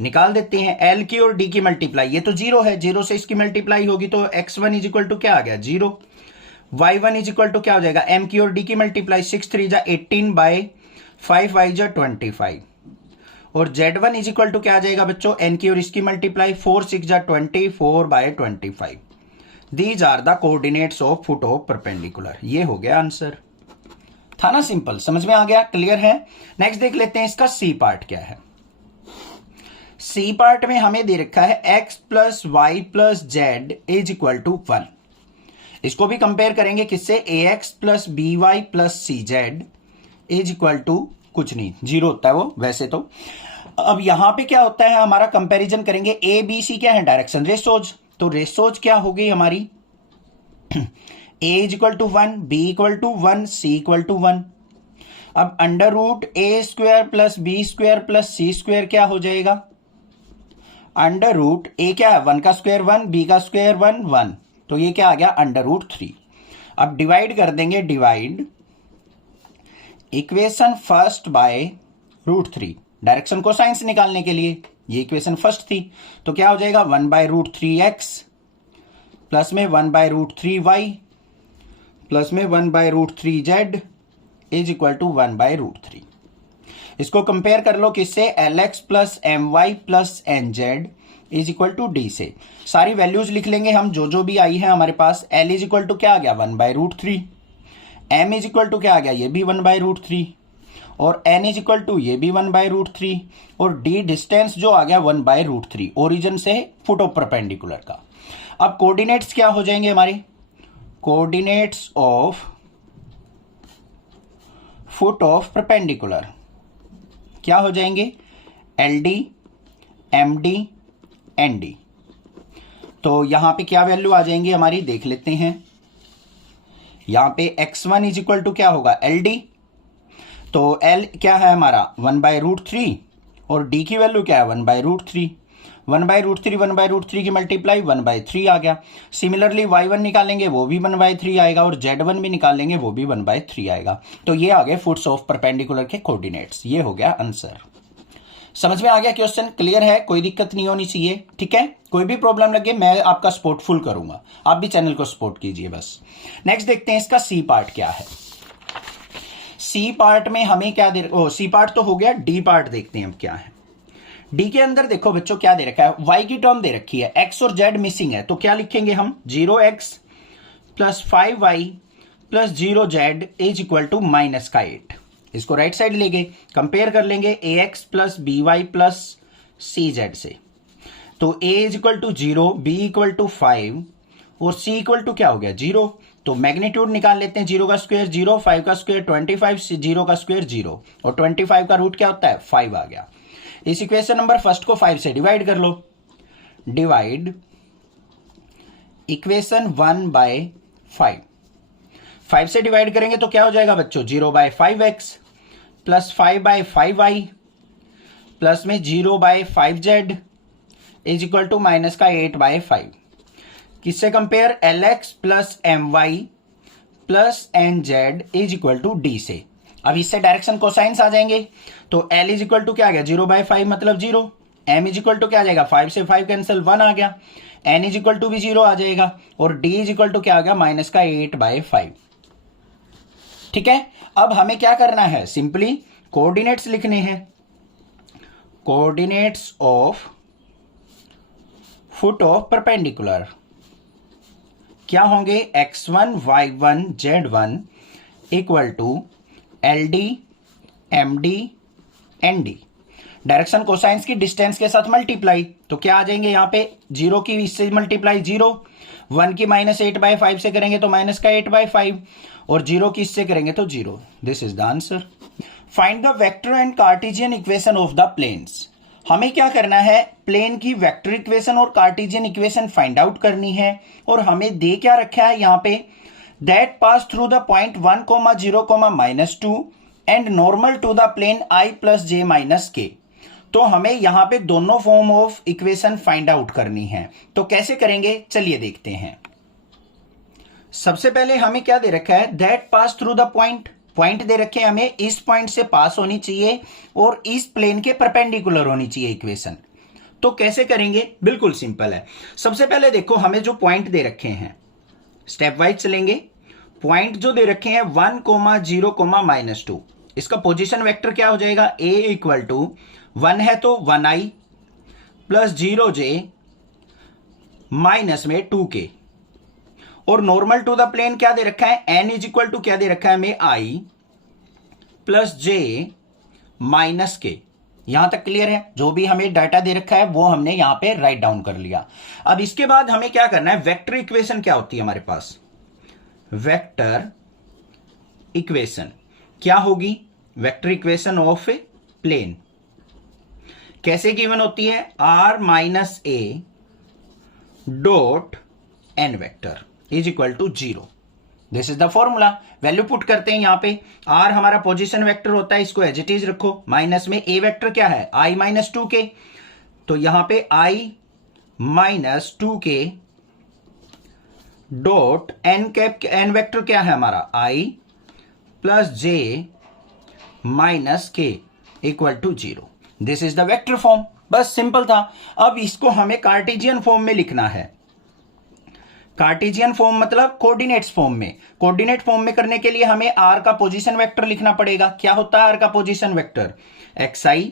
निकाल देते हैं। एल की और डी की मल्टीप्लाई, ये तो 0 है, 0 से इसकी मल्टीप्लाई होगी तो x1 इज इक्वल टू क्या आ गया 0, y1 इज इक्वल टू क्या हो जाएगा, m की और d की मल्टीप्लाई 6 3 जा 18 बाय 5 y जा 25, और z1 इज इक्वल टू क्या आ जाएगा बच्चों, n की और इसकी मल्टीप्लाई 4 6 जा 24 by 25। These are the coordinates of foot of perpendicular. ये हो गया आंसर, था ना सिंपल, समझ में आ गया, क्लियर है। नेक्स्ट देख लेते हैं इसका सी पार्ट क्या है। सी पार्ट में हमें दे रखा है x plus Y plus Z is equal to 1। इसको भी कंपेयर करेंगे किससे, ax plus B Y plus C Z is equal to कुछ नहीं, 0 होता है वो वैसे तो। अब यहां पे क्या होता है, हमारा कंपैरिजन करेंगे, a b c क्या है डायरेक्शन रेशोज, तो रेशोज क्या हो गई हमारी a is equal to 1, b equal to 1, c equal to 1। अब अंडर रूट ए square plus B square plus सी स्क्वायर क्या हो जाएगा, अंडर रूट ए क्या है 1 का स्क्वायर 1, बी का स्क्वायर 1 1, तो ये क्या आ गया अंडर रूट 3। अब डिवाइड कर देंगे, divide equation first by root 3, direction cosines निकालने के लिए, ये इक्वेशन फर्स्ट थी तो क्या हो जाएगा 1 बाय रूट 3x प्लस में 1 बाय रूट 3y प्लस में 1 by root 3z is equal to 1 by root 3। इसको कंपेयर कर लो किससे, lx plus my plus nz is equal to d से। सारी वैल्यूज लिख लेंगे हम जो भी आई है हमारे पास। l इज इक्वल टू क्या आ गया 1 by root 3, m is equal to क्या आ गया ये भी 1 बाय रूट 3, और n इज इक्वल टू ये भी 1 बाय रूट 3, और d डिस्टेंस जो आ गया 1 बाय रूट 3 ओरिजिन से फुट ऑफ परपेंडिकुलर का। अब कोऑर्डिनेट्स क्या हो जाएंगे हमारे, coordinates of foot of perpendicular क्या हो जाएंगे, l d m d n d. तो यहां पे क्या वैल्यू आ जाएंगी हमारी देख लेते हैं। यहां पे x1 इज इक्वल टू क्या होगा एल डी, तो l क्या है हमारा 1 बाय रूट 3, और d की वैल्यू क्या है 1 बाय रूट 3, 1/√3 1/√3 की मल्टीप्लाई 1/3 आ गया। सिमिलरली y1 निकालेंगे वो भी 1/3 आएगा और z1 भी निकालेंगे वो भी 1/3 आएगा। तो ये आ गए फुट्स ऑफ परपेंडिकुलर के कोऑर्डिनेट्स। ये हो गया आंसर। समझ में आ गया क्वेश्चन? क्लियर है? कोई दिक्कत नहीं होनी चाहिए, ठीक है? कोई भी प्रॉब्लम लगे मैं आपका सपोर्ट फुल करूंगा, आप भी चैनल को सपोर्ट कीजिए बस। नेक्स्ट देखते हैं इसका सी पार्ट क्या है। सी पार्ट में हमें क्या सी पार्ट तो हो गया, डी पार्ट देखते हैं अब क्या है। डी के अंदर देखो बच्चों क्या दे रखा है, y की टर्म दे रखी है, x और z मिसिंग है, तो क्या लिखेंगे हम 0x plus 5y plus 0z is equal to -8। इसको राइट साइड ले गए, कंपेयर कर लेंगे ax plus by plus cz से। तो a is equal to 0, b equal to 5 और c इक्वल टू क्या हो गया 0। तो मैग्नीट्यूड निकाल लेते हैं, 0 का स्क्वायर 0, 5 का स्क्वायर 25, 0 का स्क्वायर 0 और 25 का रूट क्या होता है 5 आ गया। इस इक्वेशन नंबर फर्स्ट को 5 से डिवाइड कर लो। डिवाइड इक्वेशन 1/5, 5 से डिवाइड करेंगे तो क्या हो जाएगा बच्चों 0/5x प्लस 5/5y प्लस में 0/5z is equal to minus का 8/5। किससे compare, lx plus my plus nz is equal to d से। अब इससे डायरेक्शन कोसाइंस आ जाएंगे, तो l इज इक्वल टू क्या आ गया 0/5 मतलब 0, m इज इक्वल टू क्या आ जाएगा 5 से 5 कैंसिल 1 आ गया, n इज इक्वल टू भी 0 आ जाएगा और d इज इक्वल टू क्या आ गया माइनस का 8/5। ठीक है, अब हमें क्या करना है, सिंपली कोऑर्डिनेट्स लिखने हैं। Coordinates of foot of perpendicular क्या होंगे, x1 y1 z1 equal to LD MD ND। Direction cosines की डिस्टेंस के साथ मल्टीप्लाई, तो क्या आ जाएंगे यहाँ पे 0 की इससे मल्टीप्लाई 0, 1 की -8/5 से करेंगे तो माइनस का 8/5 और 0 की इससे करेंगे तो 0। This is the answer. Find the vector and Cartesian equation of the planes. हमें क्या करना है, प्लेन की वेक्टर इक्वेशन और कार्टेशियन इक्वेशन फाइंड आउट करनी है। और हमें दे क्या रखा है यहाँ पे, that pass through the point 1, 0, -2 and normal to the plane I plus j minus k। तो हमें यहां पे दोनों form of equation find out करनी है। तो कैसे करेंगे चलिए देखते हैं। सबसे पहले हमें क्या दे रखा है, that pass through the point, point दे रखे हैं हमें, इस पॉइंट से पास होनी चाहिए और इस प्लेन के परपेंडिकुलर होनी चाहिए इक्वेशन। तो कैसे करेंगे, बिल्कुल सिंपल है। सबसे पहले देखो हमें जो पॉइंट दे रखे हैं स्टेप वाइज चलेंगे। पॉइंट जो दे रखे हैं 1, 0, -2, इसका पोजीशन वेक्टर क्या हो जाएगा, a इक्वल टू 1 है तो 1i प्लस 0j माइनस में 2k और नॉर्मल टू द प्लेन क्या दे रखा है, n इज इक्वल टू क्या दे रखा है हमें i plus j minus k। यहां तक क्लियर है, जो भी हमें डाटा दे रखा है वो हमने यहां पे राइट डाउन कर लिया। अब इसके बाद हमें क्या करना है, वेक्टर इक्वेशन क्या होती है हमारे पास, वेक्टर इक्वेशन क्या होगी, vector equation of a plane कैसे गिवन होती है, r minus a dot n vector is equal to 0। This is the formula. Value put करते हैं यहां पे, r हमारा पोजीशन वेक्टर होता है, इसको एज इट इज रखो, माइनस में a वेक्टर क्या है i माइनस 2k, तो यहां पे i minus 2k dot n vector क्या है हमारा i plus j minus k equal to 0। This is the vector form, बस सिंपल था। अब इसको हमें कार्टेशियन फॉर्म में लिखना है। कार्टेशियन फॉर्म मतलब कोऑर्डिनेट्स फॉर्म में। कोऑर्डिनेट फॉर्म में करने के लिए हमें r का पोजीशन वेक्टर लिखना पड़ेगा। क्या होता है r का position vector, xi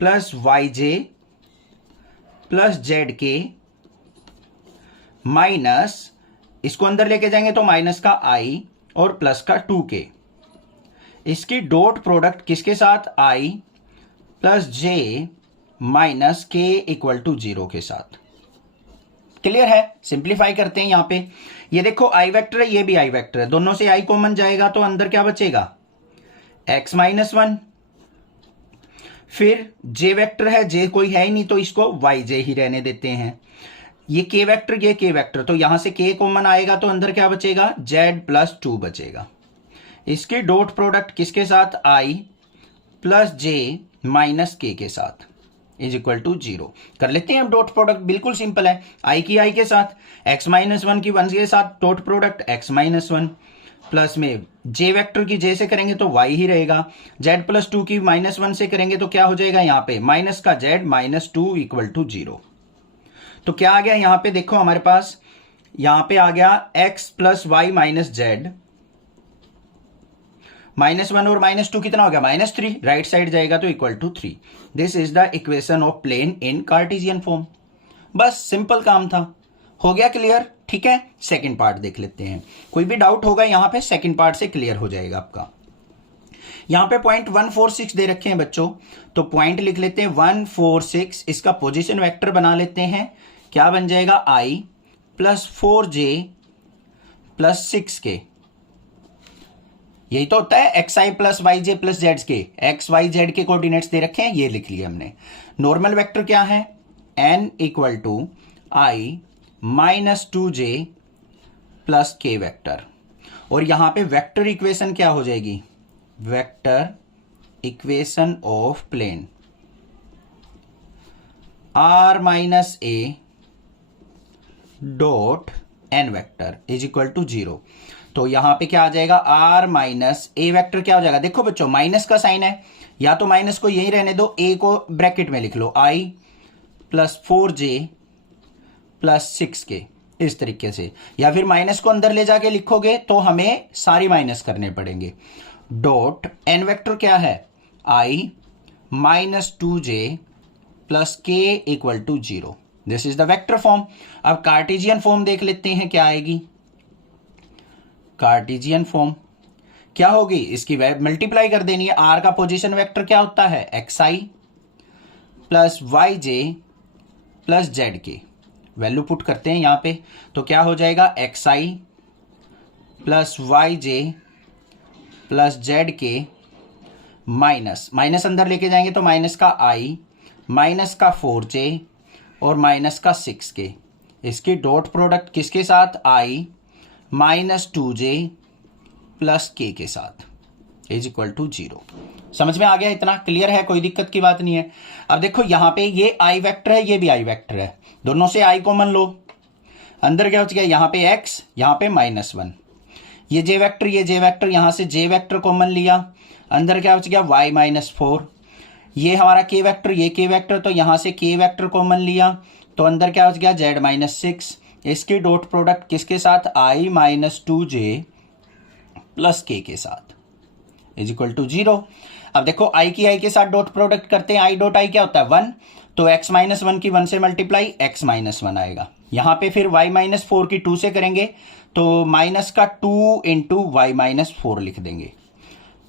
plus yj plus zk minus, इसको अंदर लेके जाएंगे तो माइनस का i और प्लस का 2k, इसकी डॉट प्रोडक्ट किसके साथ, i plus j minus k equal to 0 के साथ। क्लियर है, सिंप्लीफाई करते हैं यहां पे। ये देखो i वेक्टर है, ये भी i वेक्टर है, दोनों से i कॉमन जाएगा तो अंदर क्या बचेगा x माइनस 1, फिर j वेक्टर है, j कोई है ही नहीं तो इसको yj ही रहने देते हैं। ये k वेक्टर, ये k वेक्टर, तो यहां से k कॉमन आएगा तो अंदर क्या बचेगा z प्लस 2 बचेगा। इसकी डॉट प्रोडक्ट किसके साथ, i plus j minus k के साथ। Is equal to 0। कर लेते हैं हम डॉट प्रोडक्ट, बिल्कुल सिंपल है। आई की आई के साथ, x माइनस वन की वन के साथ dot product x minus one, plus में j वेक्टर की j से करेंगे तो y ही रहेगा, z प्लस टू की माइनस वन से करेंगे तो क्या हो जाएगा यहाँ पे माइनस का z minus two equal to 0। तो क्या आ गया यहाँ पे, देखो हमारे पास यहाँ पे आ गया x plus y minus z, minus one और माइनस टू कितना हो गया माइनस थ्री, राइट साइड जाएगा तो equal to 3। This is the equation of plane in Cartesian form. बस सिंपल काम था, हो गया क्लियर। ठीक है, सेकंड पार्ट देख लेते हैं। कोई भी डाउट होगा यहाँ पे सेकंड पार्ट से क्लियर हो जाएगा आपका। यहाँ पे पॉइंट 146 दे रखे हैं बच्चों, तो पॉइंट लिख लेते हैं 146, इसका पोजीशन वेक्टर बना लेते हैं। क्या बन जाएगा i plus 4j plus 6k, यही तो होता है xi प्लस वाई जे प्लस जेड के, एक्स वाई जेड के कोऑर्डिनेट्स दे रखे हैं, ये लिख लिया हमने। नॉर्मल वेक्टर क्या है, n equal to i minus 2j plus k vector, और यहां पे वेक्टर इक्वेशन क्या हो जाएगी, vector equation of plane r minus a dot n vector is equal to 0। तो यहां पे क्या आ जाएगा, r माइनस ए वेक्टर क्या हो जाएगा, देखो बच्चों माइनस का साइन है, या तो माइनस को यही रहने दो, a को ब्रैकेट में लिख लो, i plus 4j plus 6k, इस तरीके से, या फिर माइनस को अंदर ले जाके लिखोगे तो हमें सारी माइनस करने पड़ेंगे। डॉट n वेक्टर क्या है, i minus 2j plus k equal to 0। This is the vector form. अब कार्टेशियन फॉर्म देख लेते हैं क्या आएगी। कार्टेशियन फॉर्म क्या होगी, इसकी मल्टीप्लाई कर देनी है। r का पोजीशन वेक्टर क्या होता है, xi प्लस वाई जे प्लस जेड के, वैल्यू पुट करते हैं यहां पे, तो क्या हो जाएगा xi प्लस वाई जे प्लस जेड के माइनस, माइनस अंदर लेके जाएंगे तो माइनस का i माइनस का 4j और माइनस का 6k, इसकी डॉट प्रोडक्ट किसके साथ, i minus 2j plus k के साथ इज इक्वल टू 0। समझ में आ गया, इतना क्लियर है, कोई दिक्कत की बात नहीं है। अब देखो यहां पे ये i वेक्टर है, ये भी i वेक्टर है, दोनों से i कॉमन लो, अंदर क्या हो गया, यहां पे x, यहां पे माइनस 1, ये j वेक्टर, ये j वेक्टर, यहां से j वेक्टर कॉमन लिया, अंदर क्या हो गया y माइनस 4, ये हमारा k वेक्टर, ये k वेक्टर, तो यहां से k वेक्टर कॉमन लिया, तो अंदर क्या हो गया z माइनस 6, इसकी डॉट प्रोडक्ट किसके साथ, i minus 2j plus k के साथ इज इक्वल टू 0। अब देखो i की i के साथ डॉट प्रोडक्ट करते हैं, i डॉट i क्या होता है 1, तो x माइनस 1 की 1 से मल्टीप्लाई x माइनस 1 आएगा। यहां पे फिर y माइनस 4 की 2 से करेंगे तो माइनस का 2 इंटू वाई माइनस 4 लिख देंगे।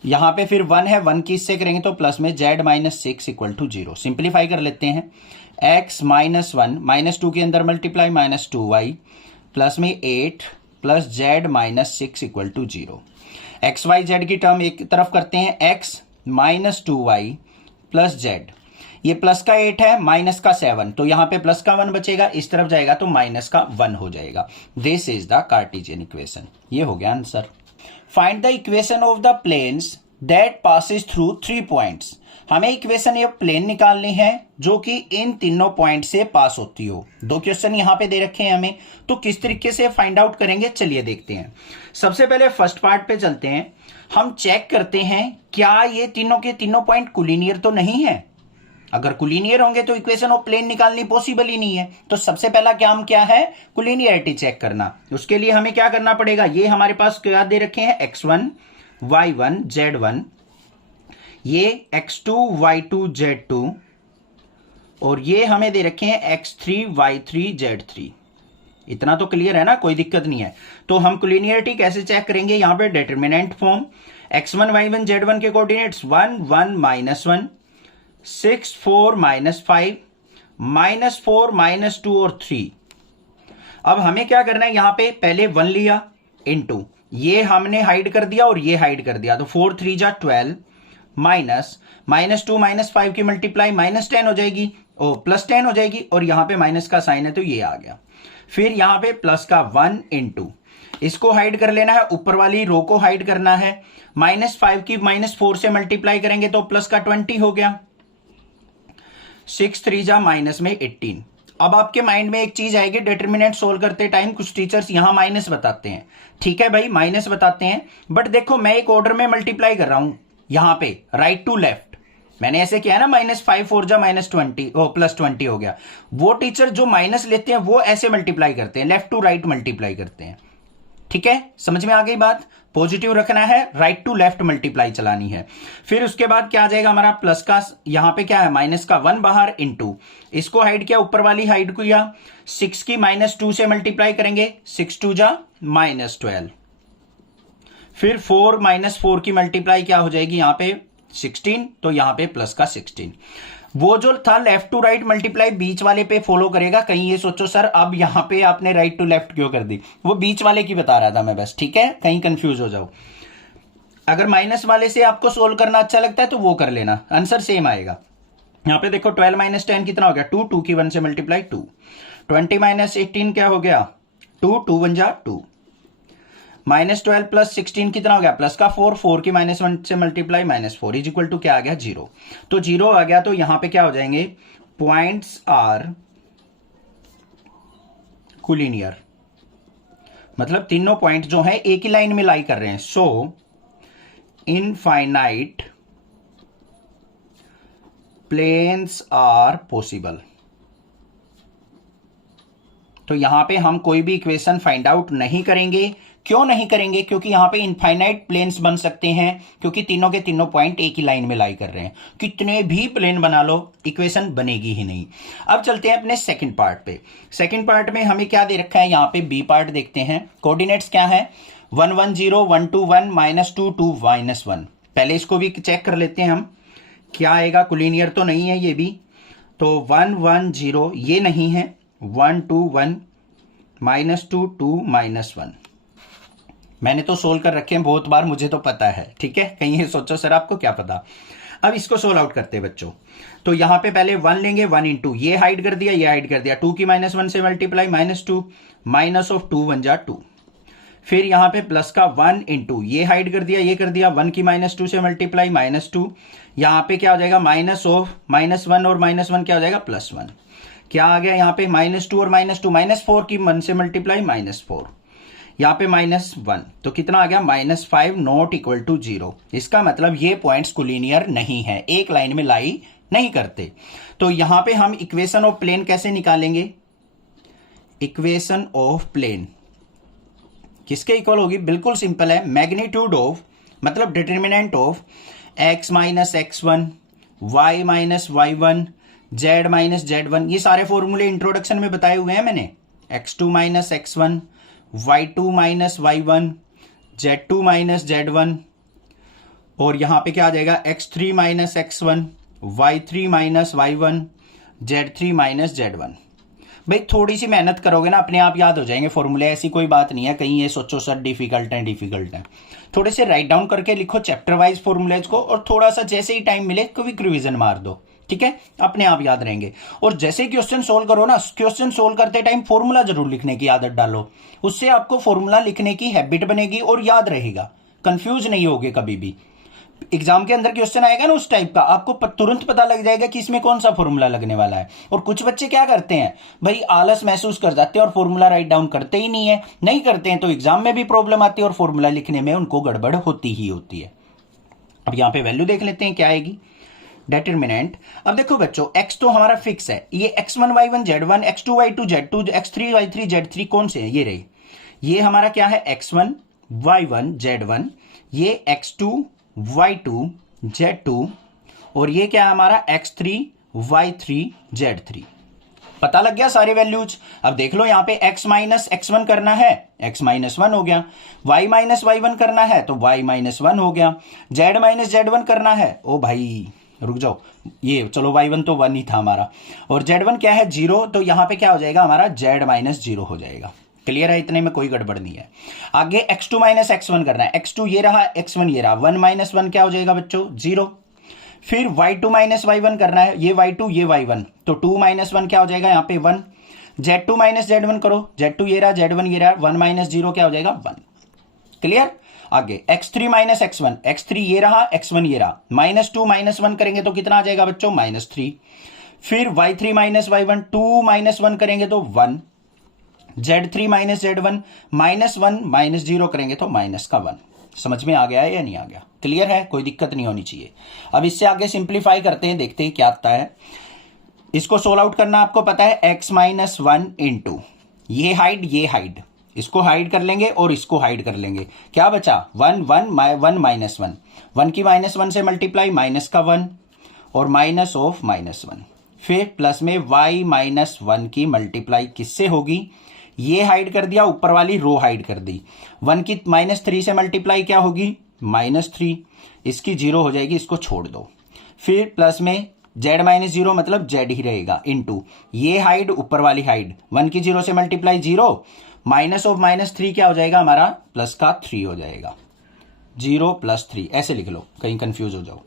यहां पे फिर 1 है, 1 की इससे करेंगे तो प्लस में z minus 6 equal to 0। Simplify कर लेते हैं, x माइनस 1 माइनस 2 के अंदर मल्टीप्लाई माइनस 2y प्लस में 8 plus z minus 6 equal to 0। X y z की टर्म एक तरफ करते हैं, x minus 2y plus z, ये प्लस का 8 है माइनस का 7, तो यहां पे प्लस का 1 बचेगा, इस तरफ जाएगा तो माइनस का 1 हो जाएगा। This is the Cartesian equation, ये हो गया answer. Find the equation of the planes that passes through 3 points. हमें इक्वेशन ये प्लेन निकालनी है जो कि इन तीनों पॉइंट से पास होती हो। 2 क्वेश्चन यहां पे दे रखे हैं हमें, तो किस तरीके से फाइंड आउट करेंगे चलिए देखते हैं। सबसे पहले फर्स्ट पार्ट पे चलते हैं, हम चेक करते हैं क्या ये तीनों के तीनों पॉइंट कोलिनियर तो नहीं है। अगर कोलिनियर होंगे तो इक्वेशन ऑफ प्लेन निकालनी पॉसिबल ही नहीं है। तो सबसे पहला काम क्या है, कोलिनियरिटी चेक करना। उसके लिए हमें क्या करना पड़ेगा, ये हमारे पास क्या दे रखे हैं, x1 y1 z1, ये x2 y2 z2, और ये हमें दे रखे हैं x3 y3 z3। इतना तो क्लियर है ना, कोई दिक्कत नहीं है। तो हम कोलिनियरिटी कैसे चेक करेंगे, यहां पे determinant form, x1 y1 z1 के coordinates 1 1 minus 1 6 4 minus 5 minus 4 minus 2 और 3। अब हमें क्या करना है, यहां पे पहले 1 लिया इनटू ये हमने हाइड कर दिया और ये हाइड कर दिया, तो 4 3 जा 12 माइनस माइनस 2 माइनस 5 की मल्टीप्लाई माइनस 10 हो जाएगी, ओ प्लस 10 हो जाएगी, और यहां पे माइनस का साइन है तो ये आ गया। फिर यहां पे प्लस का 1 इंटू, इसको हाइड कर लेना है, ऊपर वाली रो को हाइड करना है, माइनस 5 की माइनस 4 से मल्टीप्लाई करेंगे तो प्लस का 20 हो गया। 6 3 जा माइनस में 18। अब आपके माइंड में एक चीज आएगी, डिटर्मिनेंट सोल्व करते टाइम कुछ टीचर्स यहां माइनस बताते हैं। ठीक है भाई, माइनस बताते हैं, बट देखो मैं एक ऑर्डर में मल्टीप्लाई कर रहा हूं यहां पे, राइट टू लेफ्ट। मैंने ऐसे किया ना, -5 4 जा -20 +20 हो गया। वो टीचर जो माइनस लेते हैं वो ऐसे मल्टीप्लाई करते हैं, लेफ्ट टू राइट मल्टीप्लाई करते हैं। ठीक है, समझ में आ गई बात? पॉजिटिव रखना है, राइट टू लेफ्ट मल्टीप्लाई चलानी है। फिर उसके बाद क्या आ जाएगा हमारा, प्लस का यहां पे क्या है, माइनस का 1 बाहर इंटू, इसको हाइड किया, ऊपर वाली हाइड को किया, 6 की -2 से मल्टीप्लाई करेंगे, 6 2 जा -12। फिर 4 -4 की मल्टीप्लाई क्या हो जाएगी यहां पे 16, तो यहां पे प्लस का 16। वो जो था लेफ्ट टू राइट मल्टीप्लाई बीच वाले पे फॉलो करेगा। कहीं ये सोचो सर अब यहां पे आपने राइट टू लेफ्ट क्यों कर दी, वो बीच वाले की बता रहा था मैं बस, ठीक है, कहीं कंफ्यूज हो जाओ। अगर माइनस वाले से आपको सोल्व करना अच्छा लगता है तो वो कर लेना, आंसर सेम आएगा। यहां पे देखो 12 - 10 कितना हो गया 2, 2 की 1 से मल्टीप्लाई 2, 20 - 18 क्या हो गया 2, 2 1 जा 2, -12 + 16 कितना हो गया प्लस का 4, 4 की -1 से मल्टीप्लाई -4 इज इक्वल टू क्या आ गया 0। तो 0 आ गया, तो यहां पे क्या हो जाएंगे, पॉइंट्स आर कोलिनियर, मतलब तीनों पॉइंट जो है एक ही लाइन में लाई कर रहे हैं। सो इनफाइनाइट प्लेन्स आर पॉसिबल। तो यहां पे हम कोई भी इक्वेशन फाइंड आउट नहीं करेंगे। क्यों नहीं करेंगे, क्योंकि यहां पे इनफाइनाइट प्लेन्स बन सकते हैं, क्योंकि तीनों के तीनों पॉइंट एक ही लाइन में लाई कर रहे हैं। कितने भी प्लेन बना लो इक्वेशन बनेगी ही नहीं। अब चलते हैं अपने सेकंड पार्ट पे। सेकंड पार्ट में हमें क्या दे रखा है, यहां पे बी पार्ट देखते हैं। कोऑर्डिनेट्स क्या है 1 1 0 1 2 1 -2 2 -1। पहले इसको भी चेक कर लेते हैं हम, क्या आएगा, कोलिनियर तो नहीं है ये भी, तो 1 1 0 ये नहीं है, 1 2 1 -2 2 -1। मैंने तो सोल्व कर रखे हैं बहुत बार, मुझे तो पता है, ठीक है, कहीं ये सोचो सर आपको क्या पता। अब इसको सोल्व आउट करते हैं बच्चों। तो यहां पे पहले 1 लेंगे, 1 इंटू ये हाइड कर दिया, ये हाइड कर दिया, 2 की -1 से मल्टीप्लाई -2 -2 1 जा 2। फिर यहां पे प्लस का 1 इंटू ये हाइड कर दिया, ये कर दिया, 1 की -2 से मल्टीप्लाई -2। यहां पे क्या हो जाएगा -1 और -1 क्या हो जाएगा +1। क्या आ गया यहां पे -2 और -2 -4 की 1 से मल्टीप्लाई -4, यहां पे -1, तो कितना आ गया -5 नॉट इक्वल टू 0। इसका मतलब ये पॉइंट्स कोलिनियर नहीं है, एक लाइन में लाई नहीं करते। तो यहां पे हम इक्वेशन ऑफ प्लेन कैसे निकालेंगे, इक्वेशन ऑफ प्लेन किसके इक्वल होगी, बिल्कुल सिंपल है, मैग्नीट्यूड ऑफ मतलब determinant of x - x1 y - y1 z - z1। ये सारे फॉर्मूले इंट्रोडक्शन में बताए हुए हैं मैंने, x2 - x1 y2 - y1 z2 - z1, और यहां पे क्या आ जाएगा x3 - x1 y3 - y1 z3 - z1। भाई थोड़ी सी मेहनत करोगे ना अपने आप याद हो जाएंगे फॉर्मूले, ऐसी कोई बात नहीं है कहीं ये सोचो सर डिफिकल्ट है। थोड़े से राइट डाउन करके लिखो चैप्टर वाइज फॉर्मूलेज को, और थोड़ा सा जैसे ही टाइम मिले क्विक रिवीजन मार दो, ठीक है, अपने आप याद रहेंगे। और जैसे क्वेश्चन सोल्व करो ना, क्वेश्चन सोल्व करते टाइम फॉर्मूला जरूर लिखने की आदत डालो, उससे आपको फॉर्मूला लिखने की हैबिट बनेगी और याद रहेगा, कंफ्यूज नहीं होगे कभी भी। एग्जाम के अंदर क्वेश्चन आएगा ना उस टाइप का, आपको तुरंत पता लग जाएगा कि इसमें कौन सा फॉर्मूला लगने वाला है। और कुछ बच्चे क्या करते हैं भाई, आलस महसूस कर जाते हैं और फॉर्मूला राइट डाउन करते ही नहीं करते हैं, तो एग्जाम में भी प्रॉब्लम आती है और फॉर्मूला लिखने में उनको गड़बड़ होती ही होती है। अब यहां पे वैल्यू देख लेते हैं क्या आएगी, डिटर्मिनेंट। अब देखो बच्चों x तो हमारा फिक्स है, ये x1 y1 z1 x2 y2 z2 x3 y3 z3 कौन से हैं, ये रही, ये हमारा क्या है x1 y1 z1, ये x2 y2 z2, और ये क्या है हमारा x3 y3 z3। पता लग गया सारे वैल्यूज। अब देख लो यहां पे x - x1 करना है, x - 1 हो गया, y - y1 करना है तो y - 1 हो गया, z - z1 करना है, ओ भाई रुक जाओ, ये चलो y1 तो 1 ही था हमारा, और z1 क्या है 0, तो यहां पे क्या हो जाएगा हमारा z - 0 हो जाएगा। क्लियर है, इतने में कोई गड़बड़ नहीं है। आगे x2 - x1 करना है, x2 ये रहा, x1 ये रहा, 1 - 1 क्या हो जाएगा बच्चों 0। फिर y2 - y1 करना है, ये y2 ये y1, तो 2 - 1 क्या हो जाएगा यहाँ पे 1। z2 - z1 करो, z2 ये रहा, z1 ये रहा, 1 - 0 क्या हो जाएगा 1। क्लियर। आगे x3 - x1, x3 ये रहा, x1 ये रहा, -2 - 1 करेंगे तो कितना आ जाएगा बच्चों -3। फिर y3 माइनस y1, 2 माइनस 1 करेंगे तो 1, z3 minus z1, minus 1 minus 0 करेंगे तो माइनस का 1। समझ में आ गया है या नहीं आ गया? क्लियर है, कोई दिक्कत नहीं होनी चाहिए। अब इससे आगे सिंप्लीफाई करते हैं, देखते हैं क्या आता है। इसको सोल्व आउट करना आपको पता है, x माइनस 1 इंटू ये हाइड, इसको हाइड कर लेंगे और इसको हाइड कर लेंगे, क्या बचा 1 माइनस 1, 1 की माइनस 1 से मल्टीप्लाई माइनस का 1 और माइनस ऑफ माइनस 1, फिर प्लस में y माइनस 1 की मल्टीप्लाई किससे होगी, ये हाइड कर दिया, ऊपर वाली रो हाइड कर दी। 1 की माइनस 3 से मल्टीप्लाई क्या होगी, माइनस 3, इसकी 0 हो जाएगी, इसको छोड़ दो। फिर प्लस में z माइनस 0 मतलब z ही रहेगा, इंटू ये हाइड ऊपर वाली हाइड, 1 की 0 से मल्टीप्लाई 0, माइनस ऑफ माइनस 3 क्या हो जाएगा हमारा, प्लस का 3 हो जाएगा, 0 प्लस 3 ऐसे लिख लो, कहीं कंफ्यूज हो जाओ।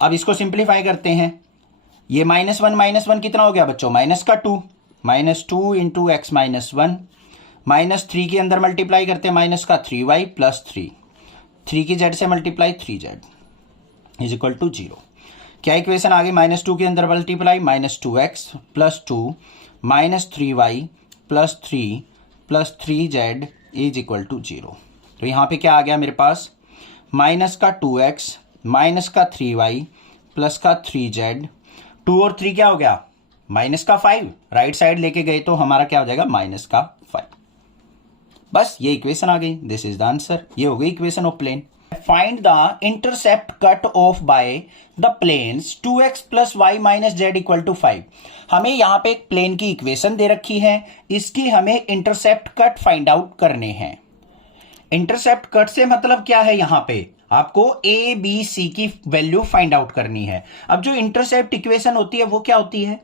अब इसको सिंप्लीफाई करते हैं, ये माइनस 1 कितना हो गया बच्चों, माइनस का 2, minus 2 into x minus 1, minus 3 के अंदर मल्टीप्लाई करते हैं माइनस का 3y प्लस 3 की z से multiply 3z is equal to 0। क्या इक्वेशन आ गई, माइनस 2 के अंदर multiply minus 2x plus 2 minus 3y plus 3z is equal to 0। तो यहाँ पे क्या आ गया मेरे पास, माइनस का 2x माइनस का 3y प्लस का 3z, 2 और 3 क्या हो गया, माइनस का 5, राइट साइड लेके गए तो हमारा क्या हो जाएगा, माइनस का 5। बस ये इक्वेशन आ गई, दिस इज द आंसर। ये हो गई equation of plane. Find the intercept cut off by the planes 2x plus y minus z equal to 5। हमें यहाँ पे एक प्लेन की इक्वेशन दे रखी है, इसकी हमें इंटरसेप्ट कट फाइंड आउट करने हैं। इंटरसेप्ट कट से मतलब क्या है, यहां पे आपको ए बी सी की वैल्यू फाइंड आउट करनी है। अब जो इंटरसेप्ट इक्वेशन होती है वो क्या होती है,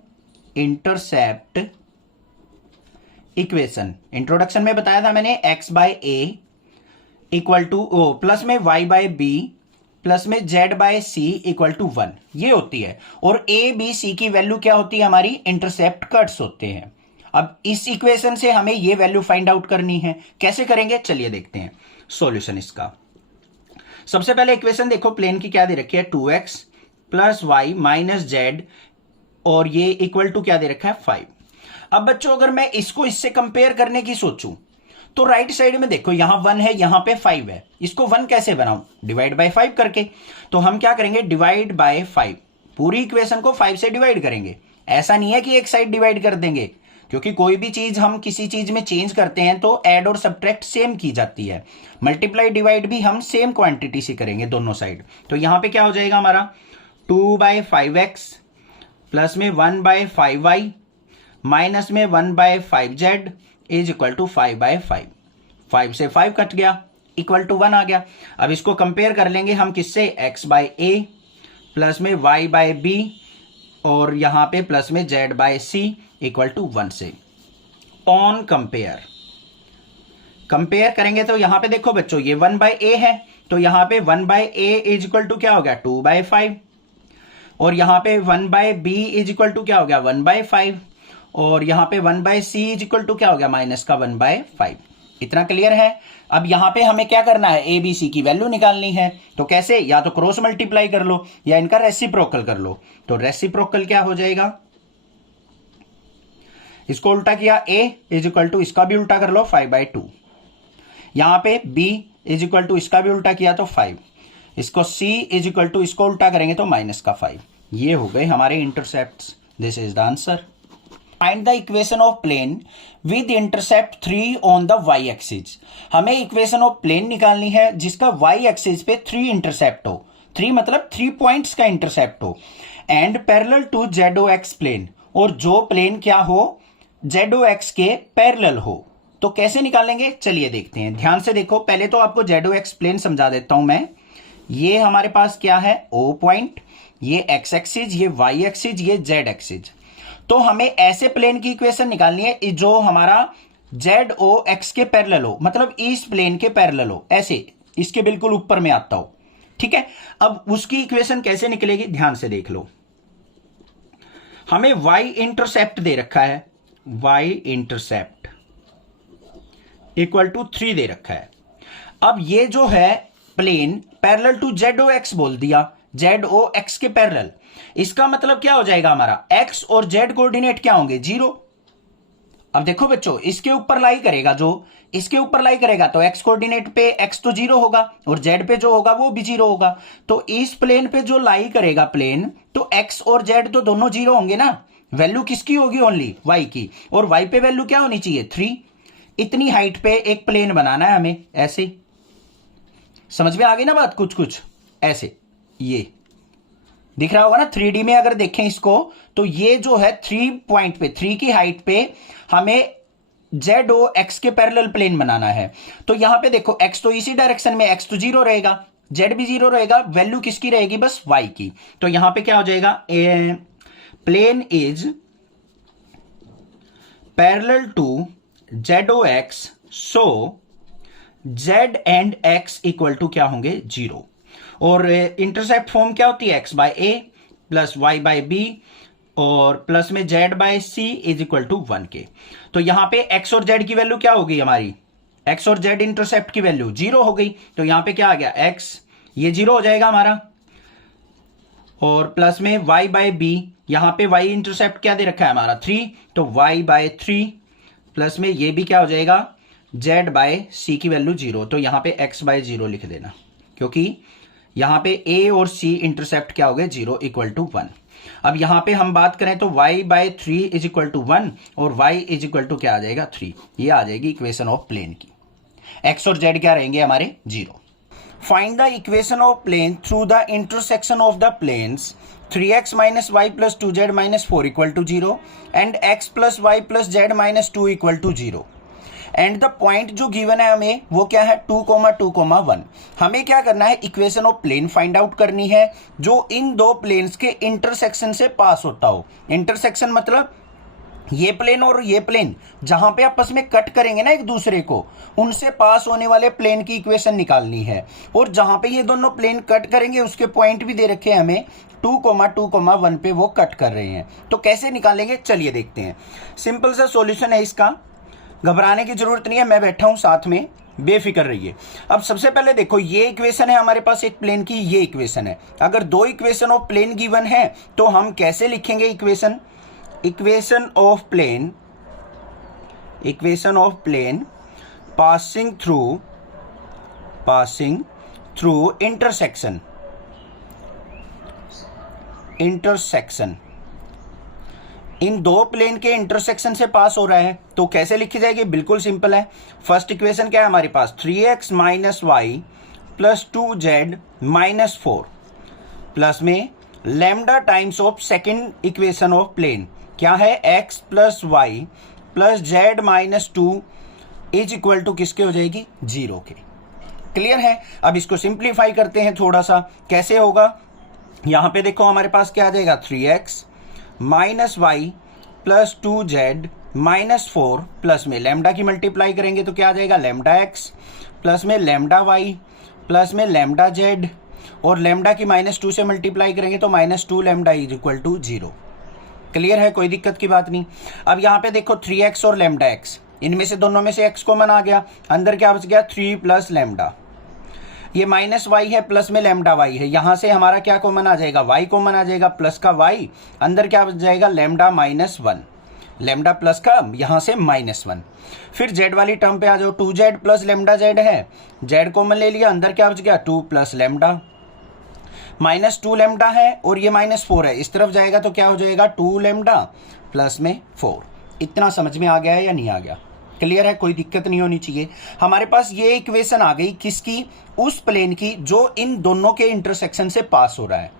इंटरसेप्ट इक्वेशन इंट्रोडक्शन में बताया था मैंने, x by a equal to o plus में y बाय बी प्लस में z by c equal to 1, ये होती है। और ए बी सी की वैल्यू क्या होती है हमारी, इंटरसेप्ट कट्स होते हैं। अब इस इक्वेशन से हमें ये वैल्यू फाइंड आउट करनी है, कैसे करेंगे चलिए देखते हैं सॉल्यूशन इसका। सबसे पहले इक्वेशन देखो, प्लेन की क्या दे रखी है, 2x plus y minus Z और ये इक्वल टू क्या दे रखा है 5। अब बच्चों अगर मैं इसको इससे कंपेयर करने की सोचूं तो राइट साइड में देखो यहां 1 है, यहां पे 5 है, इसको 1 कैसे बनाऊं, डिवाइड बाय 5 करके। तो हम क्या करेंगे, डिवाइड बाय 5, पूरी इक्वेशन को 5 से डिवाइड करेंगे। ऐसा नहीं है कि एक साइड डिवाइड कर देंगे, क्योंकि कोई भी चीज हम किसी चीज में चेंज करते हैं तो ऐड और सब्ट्रैक्ट सेम की जाती है। मल्टीप्लाई डिवाइड भी हम सेम क्वांटिटी से करेंगे दोनों साइड। तो यहां पे क्या हो जाएगा हमारा 2 बाय 5x प्लस में 1 बाय 5y माइनस में 1 by 5z is equal to 5 by 5। 5 से 5 कट गया, इक्वल टू 1 आ गया। अब इसको कंपेयर कर लेंगे हम किससे, x बाय a प्लस में y बाय b और यहां पे प्लस में z by c equal to 1 से। ऑन कंपेयर करेंगे तो यहां पे देखो बच्चों ये 1 बाय a है, तो यहां पे 1 by a is equal to क्या हो गया 2 बाय 5 और यहां पे 1 by b is equal to क्या हो गया 1 बाय 5 और यहां पे 1 by c is equal to क्या हो गया माइनस का 1 बाय 5। इतना क्लियर है। अब यहां पे हमें क्या करना है, ए बी सी की वैल्यू निकालनी है। तो कैसे, या तो क्रॉस मल्टीप्लाई कर लो या इनका रेसिप्रोकल कर लो। तो रेसिप्रोकल क्या हो जाएगा, इसको उल्टा किया a इज इक्वल टू इसका भी उल्टा कर लो 5 बाय 2, यहां पे b इज इक्वल टू इसका भी उल्टा किया तो 5, इसको c इज इक्वल टू इसको उल्टा करेंगे तो माइनस का 5। ये हो गए हमारे intercepts. This is the answer. Find the equation of plane with intercept 3 on the y axis. हमें इक्वेशन ऑफ प्लेन निकालनी है जिसका y एक्सिस पे 3 इंटरसेप्ट हो, 3 मतलब 3 पॉइंट्स का इंटरसेप्ट हो, and parallel to ZOX plane, और जो प्लेन क्या हो ZOX के पैरेलल हो। तो कैसे निकालेंगे चलिए देखते हैं, ध्यान से देखो। पहले तो आपको ZOX प्लेन समझा देता हूं मैं। ये हमारे पास क्या है O पॉइंट, ये x एक्सिस, ये y एक्सिस, ये z एक्सिस। तो हमें ऐसे प्लेन की इक्वेशन निकालनी है जो हमारा ZOX के पैरेलल हो, मतलब इस प्लेन के पैरेलल हो, ऐसे इसके बिल्कुल ऊपर में आता हो। ठीक है, अब उसकी इक्वेशन कैसे निकलेगी ध्यान से देख लो। हमें y इंटरसेप्ट दे रखा है, y इंटरसेप्ट इक्वल टू 3 दे रखा है। अब ये जो है प्लेन पैरेलल टू ZOX बोल दिया, जेड ओ एक्स के पैरेलल। इसका मतलब क्या हो जाएगा हमारा, एक्स और जेड कोऑर्डिनेट क्या होंगे, 0। अब देखो बच्चों, इसके ऊपर लाई करेगा, जो इसके ऊपर लाई करेगा तो एक्स कोऑर्डिनेट पे एक्स तो 0 होगा और जेड पे जो होगा वो भी 0 होगा। तो इस प्लेन पे जो लाई करेगा प्लेन, तो एक्स और जेड तो दोनों 0 होंगे ना। वैल्यू किसकी होगी, ओनली वाई की, और वाई पे वैल्यू क्या होनी चाहिए, 3। इतनी हाइट पे एक प्लेन बनाना है हमें, ऐसे। समझ में आ गई ना बात, कुछ कुछ ऐसे ये दिख रहा होगा ना 3D में। अगर देखें इसको तो ये जो है 3 पॉइंट पे, 3 की हाइट पे हमें जेड ओ एक्स के पैरेलल प्लेन बनाना है। तो यहां पे देखो एक्स तो इसी डायरेक्शन में, एक्स तो 0 रहेगा, जेड भी 0 रहेगा, वैल्यू किसकी रहेगी, बस वाई की। तो यहां पे क्या हो जाएगा, plane is parallel to z o x, so z and x equal to क्या होंगे, 0। और इंटरसेप्ट फॉर्म क्या होती है, x by a plus y by b और प्लस में z by c is equal to 1 के। तो यहां पे एक्स और जेड की वैल्यू क्या हो गई हमारी, एक्स और जेड इंटरसेप्ट की वैल्यू 0 हो गई। तो यहां पे क्या आ गया, एक्स ये 0 हो जाएगा हमारा, और प्लस में वाई बाय बी, यहां पे वाई इंटरसेप्ट क्या दे रखा है हमारा, 3, तो वाई बाय 3 प्लस में ये भी क्या हो जाएगा, जेड बाय सी की वैल्यू 0। तो यहां पे एक्स बाय 0 लिख देना, क्योंकि यहां पे ए और सी इंटरसेप्ट क्या हो गए, 0 इक्वल टू 1। अब यहां पे हम बात करें तो y by 3 is equal to 1 और y इज इक्वल टू क्या आ जाएगा, 3। ये आ जाएगी इक्वेशन ऑफ प्लेन की। x और z क्या रहेंगे हमारे, 0। Find the equation of plane through the intersection of the planes 3x minus Y plus 2z minus 4 equal to 0 and x plus Y plus Z minus 2 equal to 0। And the point जो given है हमें वो क्या है, 2,2,1। हमें क्या करना है, equation of plane find out करनी है जो इन दो प्लेन्स के इंटरसेक्शन से पास होता हो। इंटरसेक्शन मतलब ये प्लेन और ये प्लेन जहां पे आपस में कट करेंगे ना एक दूसरे को, उनसे पास होने वाले प्लेन की इक्वेशन निकालनी है। और जहां पे ये दोनों प्लेन कट करेंगे उसके पॉइंट भी दे रखे हैं हमें, 2,2,1 पे वो कट कर रहे हैं। तो कैसे निकालेंगे, चलिए देखते हैं। सिंपल सा सॉल्यूशन है इसका, घबराने की जरूरत नहीं है, मैं बैठा हूं साथ में, बेफिक्र रहिए। अब सबसे पहले देखो, ये इक्वेशन है हमारे पास एक प्लेन की, ये इक्वेशन है। अगर दो इक्वेशन ऑफ प्लेन गिवन है तो हम कैसे लिखेंगे equation, equation of plane passing through intersection इन दो प्लेन के इंटरसेक्शन से पास हो रहा है। तो कैसे लिखी जाएगी, बिल्कुल सिंपल है। फर्स्ट इक्वेशन क्या है हमारे पास, 3x minus Y plus 2z minus 4 plus में lambda times of second equation of plane क्या है, x plus Y plus Z minus 2 is equal to किसके हो जाएगी, 0 के। क्लियर है। अब इसको सिंप्लीफाई करते हैं थोड़ा सा, कैसे होगा, यहां पे देखो हमारे पास क्या आ जाएगा, 3x minus Y plus 2z minus 4 plus में लैम्डा की मल्टीप्लाई करेंगे तो क्या आ जाएगा, लैम्डा x प्लस में लैम्डा y प्लस में लैम्डा z, और लैम्डा की -2 से मल्टीप्लाई करेंगे तो -2 lambda is equal to 0। Clear है, कोई दिक्कत की बात नहीं। अब यहाँ पे देखो 3x और लैम्डा x, इनमें से दोनों में से x कॉमन आ गया, अंदर क्या बच गया, 3 प्लस लैम्डा, ये माइनस वाई है प्लस में लैम्डा वाई है, यहां से हमारा क्या कॉमन आ जाएगा, वाई कॉमन आ जाएगा, प्लस का वाई, अंदर क्या बच जाएगा, लैम्डा -1, लैम्डा प्लस का यहां से -1। फिर जेड वाली टर्म पे आ जाओ, 2z प्लस लैम्डा जेड है, जेड कॉमन ले लिया, अंदर क्या बच गया, 2 प्लस लैम्डा, -2 लैम्डा है और ये -4 है, इस तरफ जाएगा तो क्या हो जाएगा, 2 लैम्डा प्लस में 4। इतना समझ में आ गया है या नहीं आ गया, क्लियर है, कोई दिक्कत नहीं होनी चाहिए। हमारे पास ये इक्वेशन आ गई किसकी, उस प्लेन की जो इन दोनों के इंटरसेक्शन से पास हो रहा है।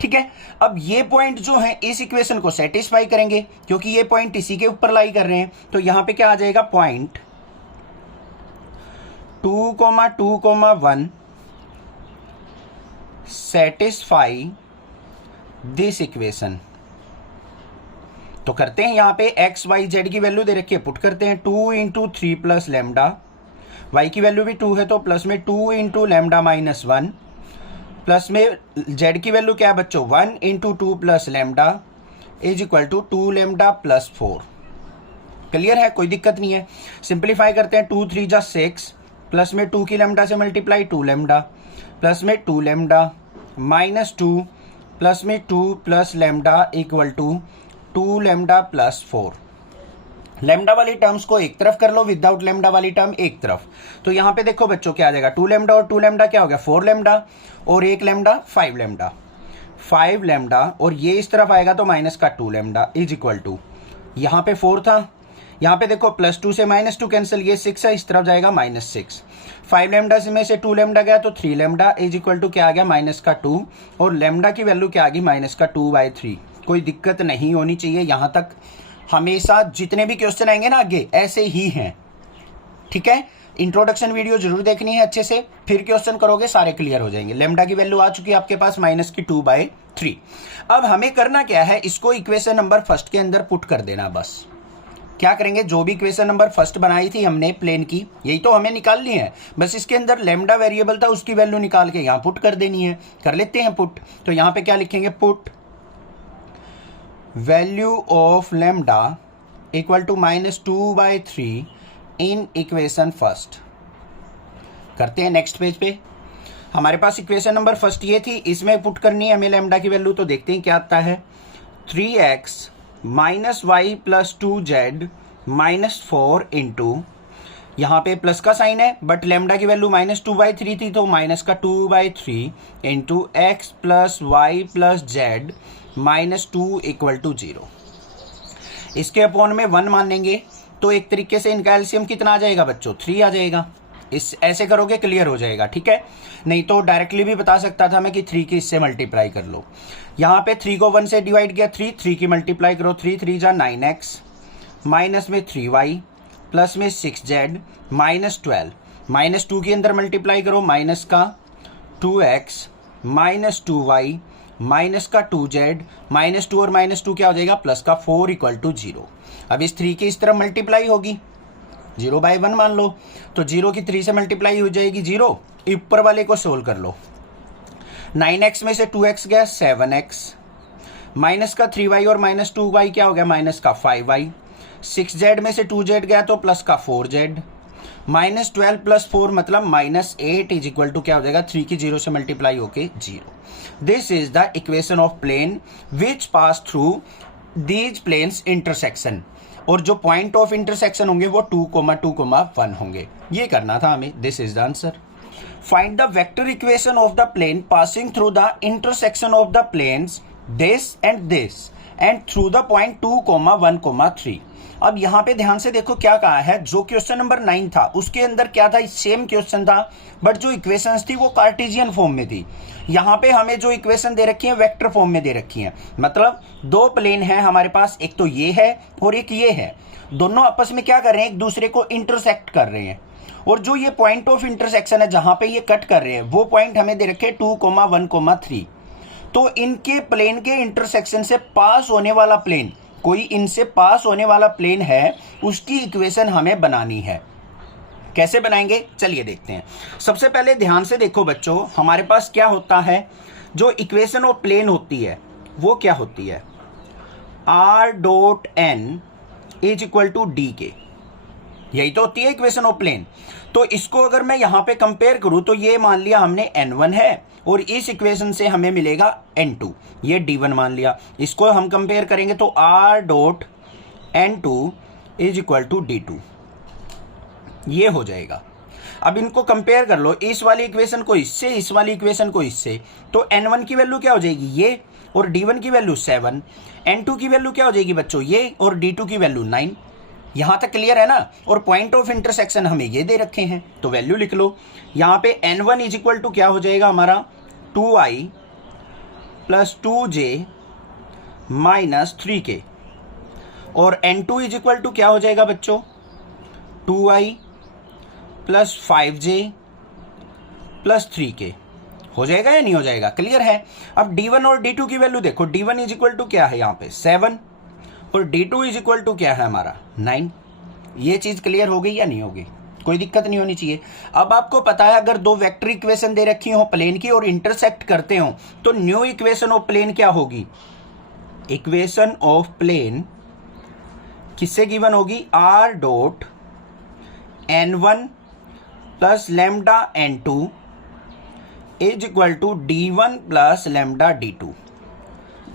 ठीक है, अब ये पॉइंट जो है इस इक्वेशन को सेटिस्फाई करेंगे क्योंकि ये पॉइंट इसी के ऊपर लाई कर रहे हैं। तो यहां पे क्या आ जाएगा, पॉइंट 2,2,1 सेटिस्फाई दिस इक्वेशन। तो करते हैं यहां पे x y z की वैल्यू दे रखी है, पुट करते हैं 2 इंटू 3 प्लस लैम्डा, y की वैल्यू भी 2 है तो प्लस में 2 इंटू लैम्डा -1 प्लस में z की वैल्यू क्या है बच्चों, 1 into 2 plus lambda is equal to 2 lambda plus 4। Clear है, कोई दिक्कत नहीं है। सिंप्लीफाई करते हैं, 2 3 जा 6 प्लस में 2 की लैम्डा से मल्टीप्लाई 2 लैम्डा प्लस में 2 लैम्डा -2 प्लस में 2 plus lambda equal to 2 lambda plus 4। Lambda वाली टर्म्स को एक तरफ कर लो, विदाउट लेमडा वाली टर्म एक तरफ। तो यहां पे देखो बच्चों क्या आ जाएगा, 2 लेमडा और 2 लेमडा क्या हो गया 4 लेमडा, और 1 लेमडा 5 लेमडा, 5 लेमडा, और ये इस तरफ आएगा तो माइनस का 2 लेमडा इज इक्वल टू, यहां पे 4 था, यहां पे देखो +2 से -2 कैंसिल, ये 6 है, इस तरफ जाएगा -6। 5 लेमडा में से 2 लेमडा गया तो 3 लेमडा इज इक्वल टू क्या आ गया -2, और लेमडा की वैल्यू क्या आ गई -2/3। कोई दिक्कत नहीं होनी चाहिए, यहां तक हमेशा जितने भी क्वेश्चन आएंगे ना आगे ऐसे ही हैं, ठीक है। इंट्रोडक्शन वीडियो जरूर देखनी है अच्छे से, फिर क्वेश्चन करोगे सारे क्लियर हो जाएंगे। लेमडा की वैल्यू आ चुकी है आपके पास -2/3। अब हमें करना क्या है, इसको इक्वेशन नंबर फर्स्ट के अंदर पुट कर देना। बस क्या करेंगे, जो भी इक्वेशन नंबर फर्स्ट बनाई थी हमने प्लेन की, यही तो हमें निकालनी है, बस इसके अंदर लेमडा वेरिएबल था उसकी वैल्यू निकाल के यहाँ पुट कर देनी है। कर लेते हैं पुट। तो यहाँ पे क्या लिखेंगे, put value of lambda equal to -2/3 in equation first. करते हैं नेक्स्ट पेज पे। हमारे पास इक्वेशन नंबर फर्स्ट ये थी, इसमें पुट करनी है हमें लेमडा की वैल्यू। तो देखते हैं क्या आता है, 3x -y + 2z -4 इंटू, यहाँ पे प्लस का साइन है बट लेमडा की वैल्यू -2/3 थी तो -2/3 into x + y + z -2 equal to 0। इसके अपॉन में 1 मानेंगे तो एक तरीके से इनका एलसीएम कितना आ जाएगा बच्चों, 3 आ जाएगा। इस ऐसे करोगे क्लियर हो जाएगा, ठीक है। नहीं तो डायरेक्टली भी बता सकता था मैं कि 3 की इससे मल्टीप्लाई कर लो। यहाँ पे 3 को 1 से डिवाइड किया, 3 की मल्टीप्लाई करो, 3 3 जा 9x, माइनस में 3y, प्लस में 6z, -12, -2 के अंदर मल्टीप्लाई करो, माइनस का 2x, -2y, माइनस का 2z, -2 और -2 क्या हो जाएगा, प्लस का 4 इक्वल टू 0। अब इस 3 की इस तरफ मल्टीप्लाई होगी, 0/1 मान लो, तो 0 की 3 से मल्टीप्लाई हो जाएगी 0। ऊपर वाले को सोल्व कर लो, 9x में से 2x गया 7x, माइनस का 3y और -2y क्या हो गया, माइनस का 5y, 6z में से 2z गया तो प्लस का 4z, -12 + 4 मतलब -8 इज इक्वल टू क्या हो जाएगा, 3 की 0 से मल्टीप्लाई होके 0। This is the equation of plane which pass through these planes intersection, और जो पॉइंट ऑफ इंटरसेक्शन होंगे वो 2,2,1 होंगे। ये करना था हमें। This is the answer. Find the vector equation of the plane passing through the intersection of the planes this and through the point 2,1,3। अब यहां पे ध्यान से देखो क्या कहा है, जो क्वेश्चन नंबर 9 था उसके अंदर क्या था, सेम क्वेश्चन था बट जो इक्वेशंस थी वो कार्टेशियन फॉर्म में थी। यहां पे हमें जो इक्वेशन दे रखी है वेक्टर फॉर्म में दे रखी है, मतलब दो प्लेन है हमारे पास, एक तो ये है और एक ये है, दोनों आपस में क्या कर रहे हैं, एक दूसरे को इंटरसेक्ट कर रहे हैं। और जो ये पॉइंट ऑफ इंटरसेक्शन है जहां पे ये कट कर रहे हैं वो पॉइंट हमें दे रखे 2,1,3। तो इनके प्लेन के इंटरसेक्शन से पास होने वाला प्लेन, कोई इनसे पास होने वाला प्लेन है, उसकी इक्वेशन हमें बनानी है। कैसे बनाएंगे चलिए देखते हैं। सबसे पहले ध्यान से देखो बच्चों, हमारे पास क्या होता है, जो इक्वेशन ऑफ प्लेन होती है वो क्या होती है, r.n is equal to D के, यही तो होती है इक्वेशन ऑफ प्लेन। तो इसको अगर मैं यहां पे कंपेयर करूं तो ये मान लिया हमने n1 है और इस इक्वेशन से हमें मिलेगा n2, ये d1 मान लिया। इसको हम कंपेयर करेंगे तो r.n2 is equal to d2, ये हो जाएगा। अब इनको कंपेयर कर लो, इस वाली इक्वेशन को इससे, इस वाली इक्वेशन को इससे, तो n1 की वैल्यू क्या हो जाएगी ये, और d1 की वैल्यू 7, n2 की वैल्यू क्या हो जाएगी बच्चों ये, और d2 की वैल्यू 9। यहां तक क्लियर है ना। और पॉइंट ऑफ इंटरसेक्शन हमें ये दे रखे हैं तो वैल्यू लिख लो। यहां पे n1 इज इक्वल टू क्या हो जाएगा हमारा 2i + 2j - 3k, और n2 इज इक्वल टू क्या हो जाएगा बच्चों 2i + 5j + 3k। हो जाएगा या नहीं हो जाएगा, क्लियर है। अब d1 और d2 की वैल्यू देखो, d1 इज इक्वल टू क्या है यहाँ पे 7 और d2 इज इक्वल टू क्या है हमारा 9। ये चीज क्लियर हो गई या नहीं होगी, कोई दिक्कत नहीं होनी चाहिए। अब आपको पता है अगर दो वेक्टर इक्वेशन दे रखी हो प्लेन की और इंटरसेक्ट करते हो तो न्यू इक्वेशन ऑफ प्लेन क्या होगी, इक्वेशन ऑफ प्लेन किससे गिवन होगी, r.n1 + λ n2 is equal to d1 plus lambda d2।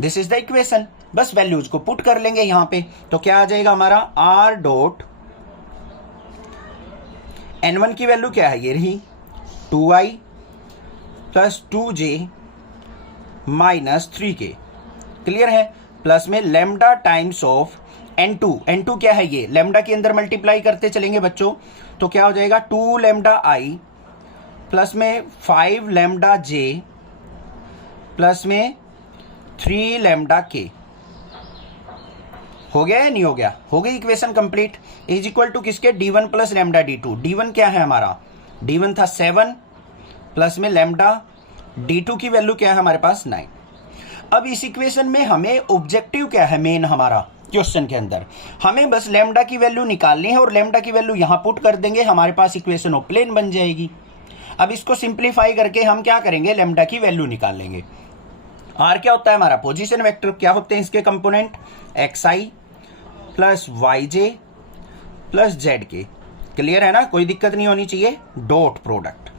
This is the equation. बस वैल्यूज को पुट कर लेंगे यहां पे, तो क्या आ जाएगा हमारा r डॉट n1 की वैल्यू क्या है, ये रही 2i plus 2j minus 3k। Clear है। प्लस में लैम्डा टाइम्स ऑफ n2 क्या है, ये लैम्डा के अंदर मल्टीप्लाई करते चलेंगे बच्चों, तो क्या हो जाएगा 2 लैम्डा i प्लस में 5 लैम्डा j प्लस में 3 लैम्डा k। हो गया या नहीं हो गया? हो गई equation complete. Is equal to किसके, d1 plus lambda d2। d1 क्या है हमारा, d1 था 7 प्लस में लैम्डा, d2 की वैल्यू क्या है हमारे पास 9। अब इस इक्वेशन में हमें ऑब्जेक्टिव क्या है, मेन हमारा क्वेश्चन के अंदर हमें बस लैम्डा की वैल्यू निकालनी है और लैम्डा की वैल्यू यहां पुट कर देंगे, हमारे पास इक्वेशन ऑफ प्लेन बन जाएगी। अब इसको सिंप्लीफाई करके हम क्या करेंगे, लैम्डा की वैल्यू निकाल लेंगे। आर क्या होता है हमारा पोजीशन वेक्टर, क्या होते हैं इसके component, xi plus yj plus zk। Clear है ना, कोई दिक्कत नहीं होनी चाहिए। Dot product.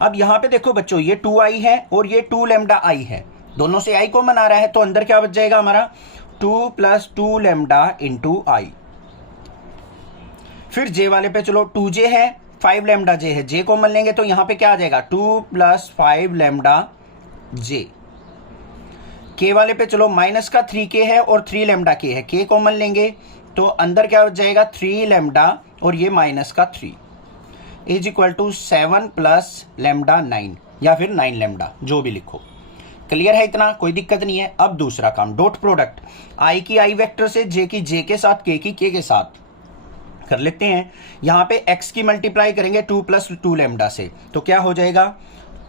अब यहां पे देखो बच्चों, ये 2i है और ये 2 लैम्डा i है, दोनों से i कॉमन आ रहा है, तो अंदर क्या बच जाएगा हमारा 2 प्लस 2 लैम्डा इंटू i। फिर j वाले पे चलो, 2j है 5 लैम्डा j है, j कॉमन लेंगे तो यहां पे क्या आ जाएगा 2 प्लस 5 लैम्डा j। k वाले पे चलो, माइनस का 3k है और 3 लैम्डा k है, k कॉमन लेंगे तो अंदर क्या हो जाएगा 3 लैम्डा और ये माइनस का 3 is equal to 7 plus lambda 9 या फिर 9 लैम्डा, जो भी लिखो। क्लियर है इतना, कोई दिक्कत नहीं है। अब दूसरा काम, डॉट प्रोडक्ट, i की i वेक्टर से, j की j के साथ, k की k के साथ कर लेते हैं। यहां पे x की मल्टीप्लाई करेंगे 2 प्लस 2 लैम्डा से, तो क्या हो जाएगा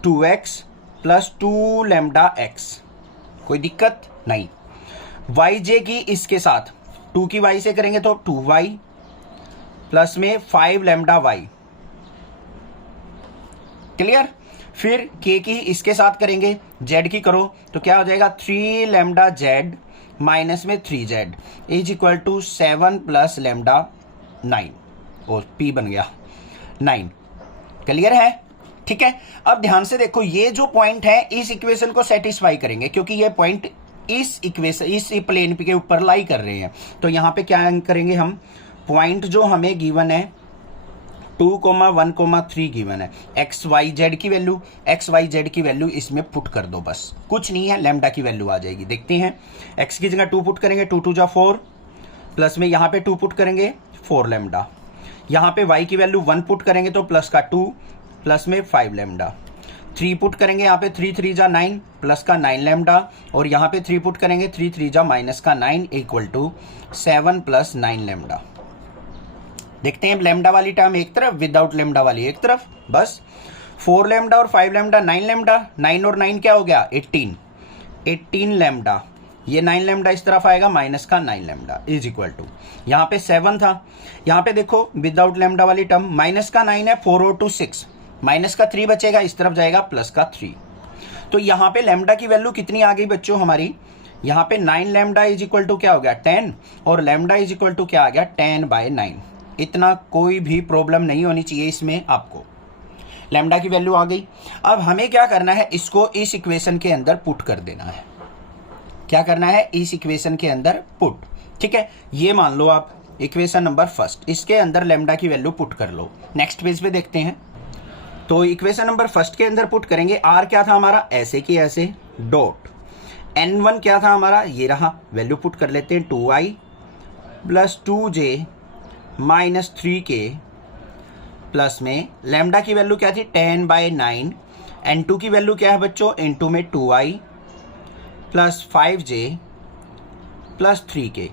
2x प्लस 2 लैम्डा x। कोई दिक्कत नहीं। yj की इसके साथ 2 की y से करेंगे तो 2y प्लस में 5 लैम्डा y। क्लियर। फिर k की इसके साथ करेंगे, z की करो तो क्या हो जाएगा 3 लैम्डा z माइनस में 3z is equal to 7 plus lambda 9 और p बन गया 9। क्लियर है, ठीक है। अब ध्यान से देखो, ये जो पॉइंट है इस इक्वेशन को सेटिस्फाई करेंगे, क्योंकि ये पॉइंट इस इक्वेशन, इस प्लेन के ऊपर लाई कर रहे हैं। तो यहां पे क्या करेंगे हम, पॉइंट जो हमें गिवन है 2,1,3 गिवन है, एक्स वाई जेड की वैल्यू, एक्स वाई जेड की वैल्यू इसमें पुट कर दो, बस कुछ नहीं है, लैम्डा की वैल्यू आ जाएगी। देखते हैं, एक्स की जगह 2 पुट करेंगे, 2 2 जा 4 प्लस में यहाँ पे 2 पुट करेंगे 4 लैम्डा, यहाँ पे वाई की वैल्यू 1 पुट करेंगे तो प्लस का 2 प्लस में 5 लैम्डा, 3 पुट करेंगे यहाँ पे 3 3 जा 9 प्लस का 9 लैम्डा, और यहाँ पे 3 पुट करेंगे 3 3 जा माइनस का 9 इक्वल टू 7 प्लस 9 लैम्डा। देखते हैं लैम्डा वाली टर्म एक तरफ, विदाउट लैम्डा वाली एक तरफ, बस 4 लैम्डा और 5 लैम्डा 9 लैम्डा, 9 और 9 क्या हो गया 18 लैम्डा, ये 9 लैम्डा इस तरफ आएगा माइनस का 9 लैम्डा इज इक्वल टू, यहाँ पे 7 था, यहाँ पे देखो विदाउट लैम्डा वाली टर्म माइनस का 9 है, 4 और 2 6, माइनस का 3 बचेगा, इस तरफ जाएगा प्लस का 3। तो यहाँ पे लैम्डा की वैल्यू कितनी आ गई बच्चों हमारी, यहाँ पे 9 लैम्डा इज इक्वल टू क्या हो गया 10 और लैम्डा इज इक्वल टू क्या आ गया 10/9। इतना कोई भी प्रॉब्लम नहीं होनी चाहिए इसमें, आपको लैम्डा की वैल्यू आ गई। अब हमें क्या करना है, इसको इस इक्वेशन के अंदर पुट कर देना है। क्या करना है, इस इक्वेशन के अंदर पुट, ठीक है। ये मान लो आप इक्वेशन नंबर फर्स्ट, इसके अंदर लैम्डा की वैल्यू पुट कर लो। नेक्स्ट पेज पे देखते हैं, तो इक्वेशन नंबर फर्स्ट के अंदर पुट करेंगे, आर क्या था हमारा ऐसे की ऐसे, डॉट n1 क्या था हमारा, ये रहा, वैल्यू पुट कर लेते हैं 2i plus 2j minus 3k plus में लैम्डा की वैल्यू क्या थी 10/9, n2 की वैल्यू क्या है बच्चों, n2 में 2i plus 5j plus 3k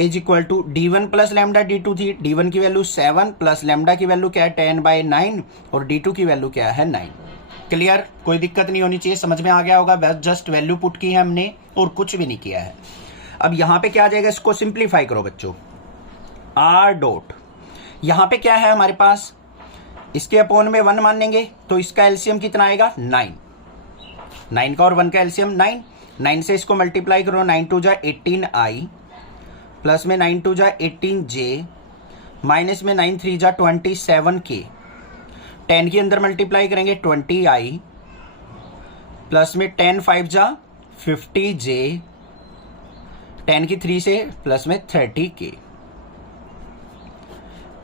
is equal to d1 plus lambda d2 थी, d1 की वैल्यू 7 प्लस लैम्डा की वैल्यू क्या है 10/9 और d2 की वैल्यू क्या है 9। क्लियर, कोई दिक्कत नहीं होनी चाहिए, समझ में आ गया होगा, बस जस्ट वैल्यू पुट की है हमने और कुछ भी नहीं किया है। अब यहाँ पे क्या आ जाएगा, इसको सिंप्लीफाई करो बच्चों, आर डॉट, यहाँ पे क्या है हमारे पास, इसके अपोन में 1 मान लेंगे तो इसका एलसीएम कितना आएगा 9, 9 का और 1 का एलसीएम 9, 9 से इसको मल्टीप्लाई करो, 9 2 जा 18i प्लस में 9 2 जा 18j माइनस में 9 3 जा 27k, 10 के अंदर मल्टीप्लाई करेंगे 20i प्लस में 10 5 जा 50j, 10 की 3 से प्लस में 30k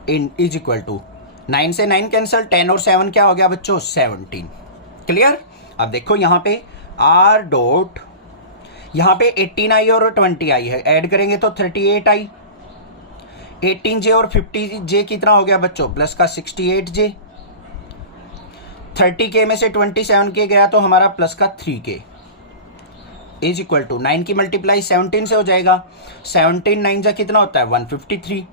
in is equal to 9 से 9 कैंसल, 10 और 7 क्या हो गया बच्चों 17। क्लियर। अब देखो यहाँ पे r डॉट, यहाँ पे 18i और 20i है, ऐड करेंगे तो 38i, 18j और 50j कितना हो गया बच्चों प्लस का 68j, 30k में से 27k गया तो हमारा प्लस का 3k इज इक्वल टू 9 की मल्टीप्लाई 17 से हो जाएगा, 17 9 जा कितना होता है 153।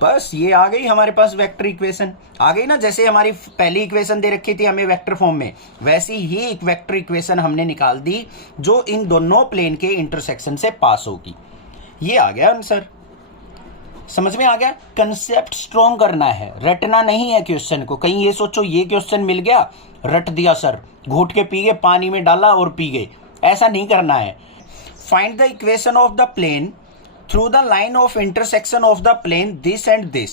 बस ये आ गई हमारे पास वेक्टर इक्वेशन, आ गई ना। जैसे हमारी पहली इक्वेशन दे रखी थी हमें वेक्टर फॉर्म में, वैसी ही एक वेक्टर इक्वेशन हमने निकाल दी जो इन दोनों प्लेन के इंटरसेक्शन से पास होगी। ये आ गया आंसर, समझ में आ गया। कंसेप्ट स्ट्रॉन्ग करना है, रटना नहीं है क्वेश्चन को। कहीं ये सोचो ये क्वेश्चन मिल गया रट दिया सर, घूट के पी गए, पानी में डाला और पी गए, ऐसा नहीं करना है। Find the equation of the plane through the line of intersection of the plane this and this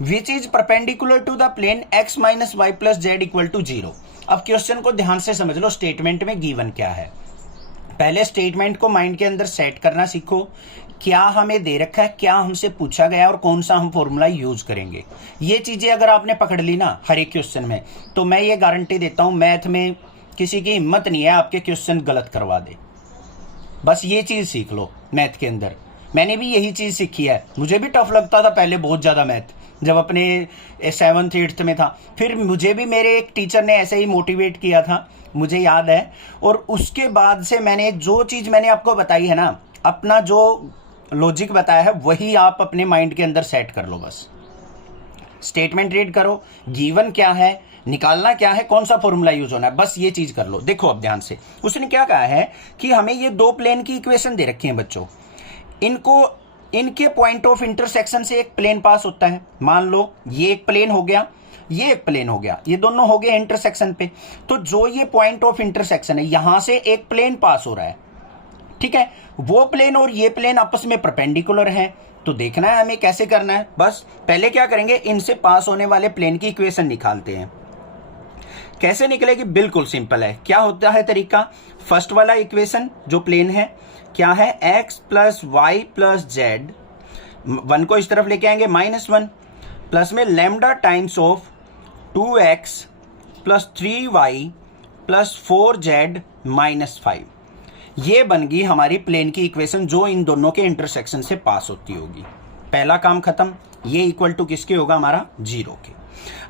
which is perpendicular to the plane x minus y plus z equal to 0। अब question को ध्यान से समझ लो, statement में given क्या है। पहले statement को माइंड के अंदर सेट करना सीखो, क्या हमें दे रखा है, क्या हमसे पूछा गया और कौन सा हम फॉर्मूला यूज करेंगे। ये चीजें अगर आपने पकड़ ली ना हर एक क्वेश्चन में, तो मैं ये गारंटी देता हूं मैथ में किसी की हिम्मत नहीं है आपके क्वेश्चन गलत करवा दे। बस ये चीज सीख लो मैथ के अंदर। मैंने भी यही चीज़ सीखी है, मुझे भी टफ लगता था पहले बहुत ज़्यादा मैथ, जब अपने 7th 8th में था। फिर मुझे भी मेरे एक टीचर ने ऐसे ही मोटिवेट किया था, मुझे याद है। और उसके बाद से मैंने जो चीज़ मैंने आपको बताई है ना, अपना जो लॉजिक बताया है वही आप अपने माइंड के अंदर सेट कर लो। बस स्टेटमेंट रीड करो, गिवन क्या है, निकालना क्या है, कौन सा फॉर्मूला यूज होना है, बस ये चीज़ कर लो। देखो अब ध्यान से, उसने क्या कहा है कि हमें ये दो प्लेन की इक्वेशन दे रखी है बच्चों, इनको इनके पॉइंट ऑफ इंटरसेक्शन से एक प्लेन पास होता है। मान लो ये एक प्लेन हो गया, ये एक प्लेन हो गया, ये दोनों हो गए इंटरसेक्शन पे। तो जो ये पॉइंट ऑफ इंटरसेक्शन है यहां से एक प्लेन पास हो रहा है, ठीक है। वो प्लेन और ये प्लेन आपस में परपेंडिकुलर हैं, तो देखना है हमें कैसे करना है। बस पहले क्या करेंगे, इनसे पास होने वाले प्लेन की इक्वेशन निकालते हैं। कैसे निकलेगी, बिल्कुल सिंपल है। क्या होता है तरीका, फर्स्ट वाला इक्वेशन जो प्लेन है क्या है, x plus Y plus z, 1 को इस तरफ लेके आएंगे -1, प्लस में lambda times of 2x plus 3y plus 4z -5। ये बन गई हमारी प्लेन की इक्वेशन जो इन दोनों के इंटरसेक्शन से पास होती होगी। पहला काम खत्म, ये इक्वल टू किसके होगा, हमारा 0 के।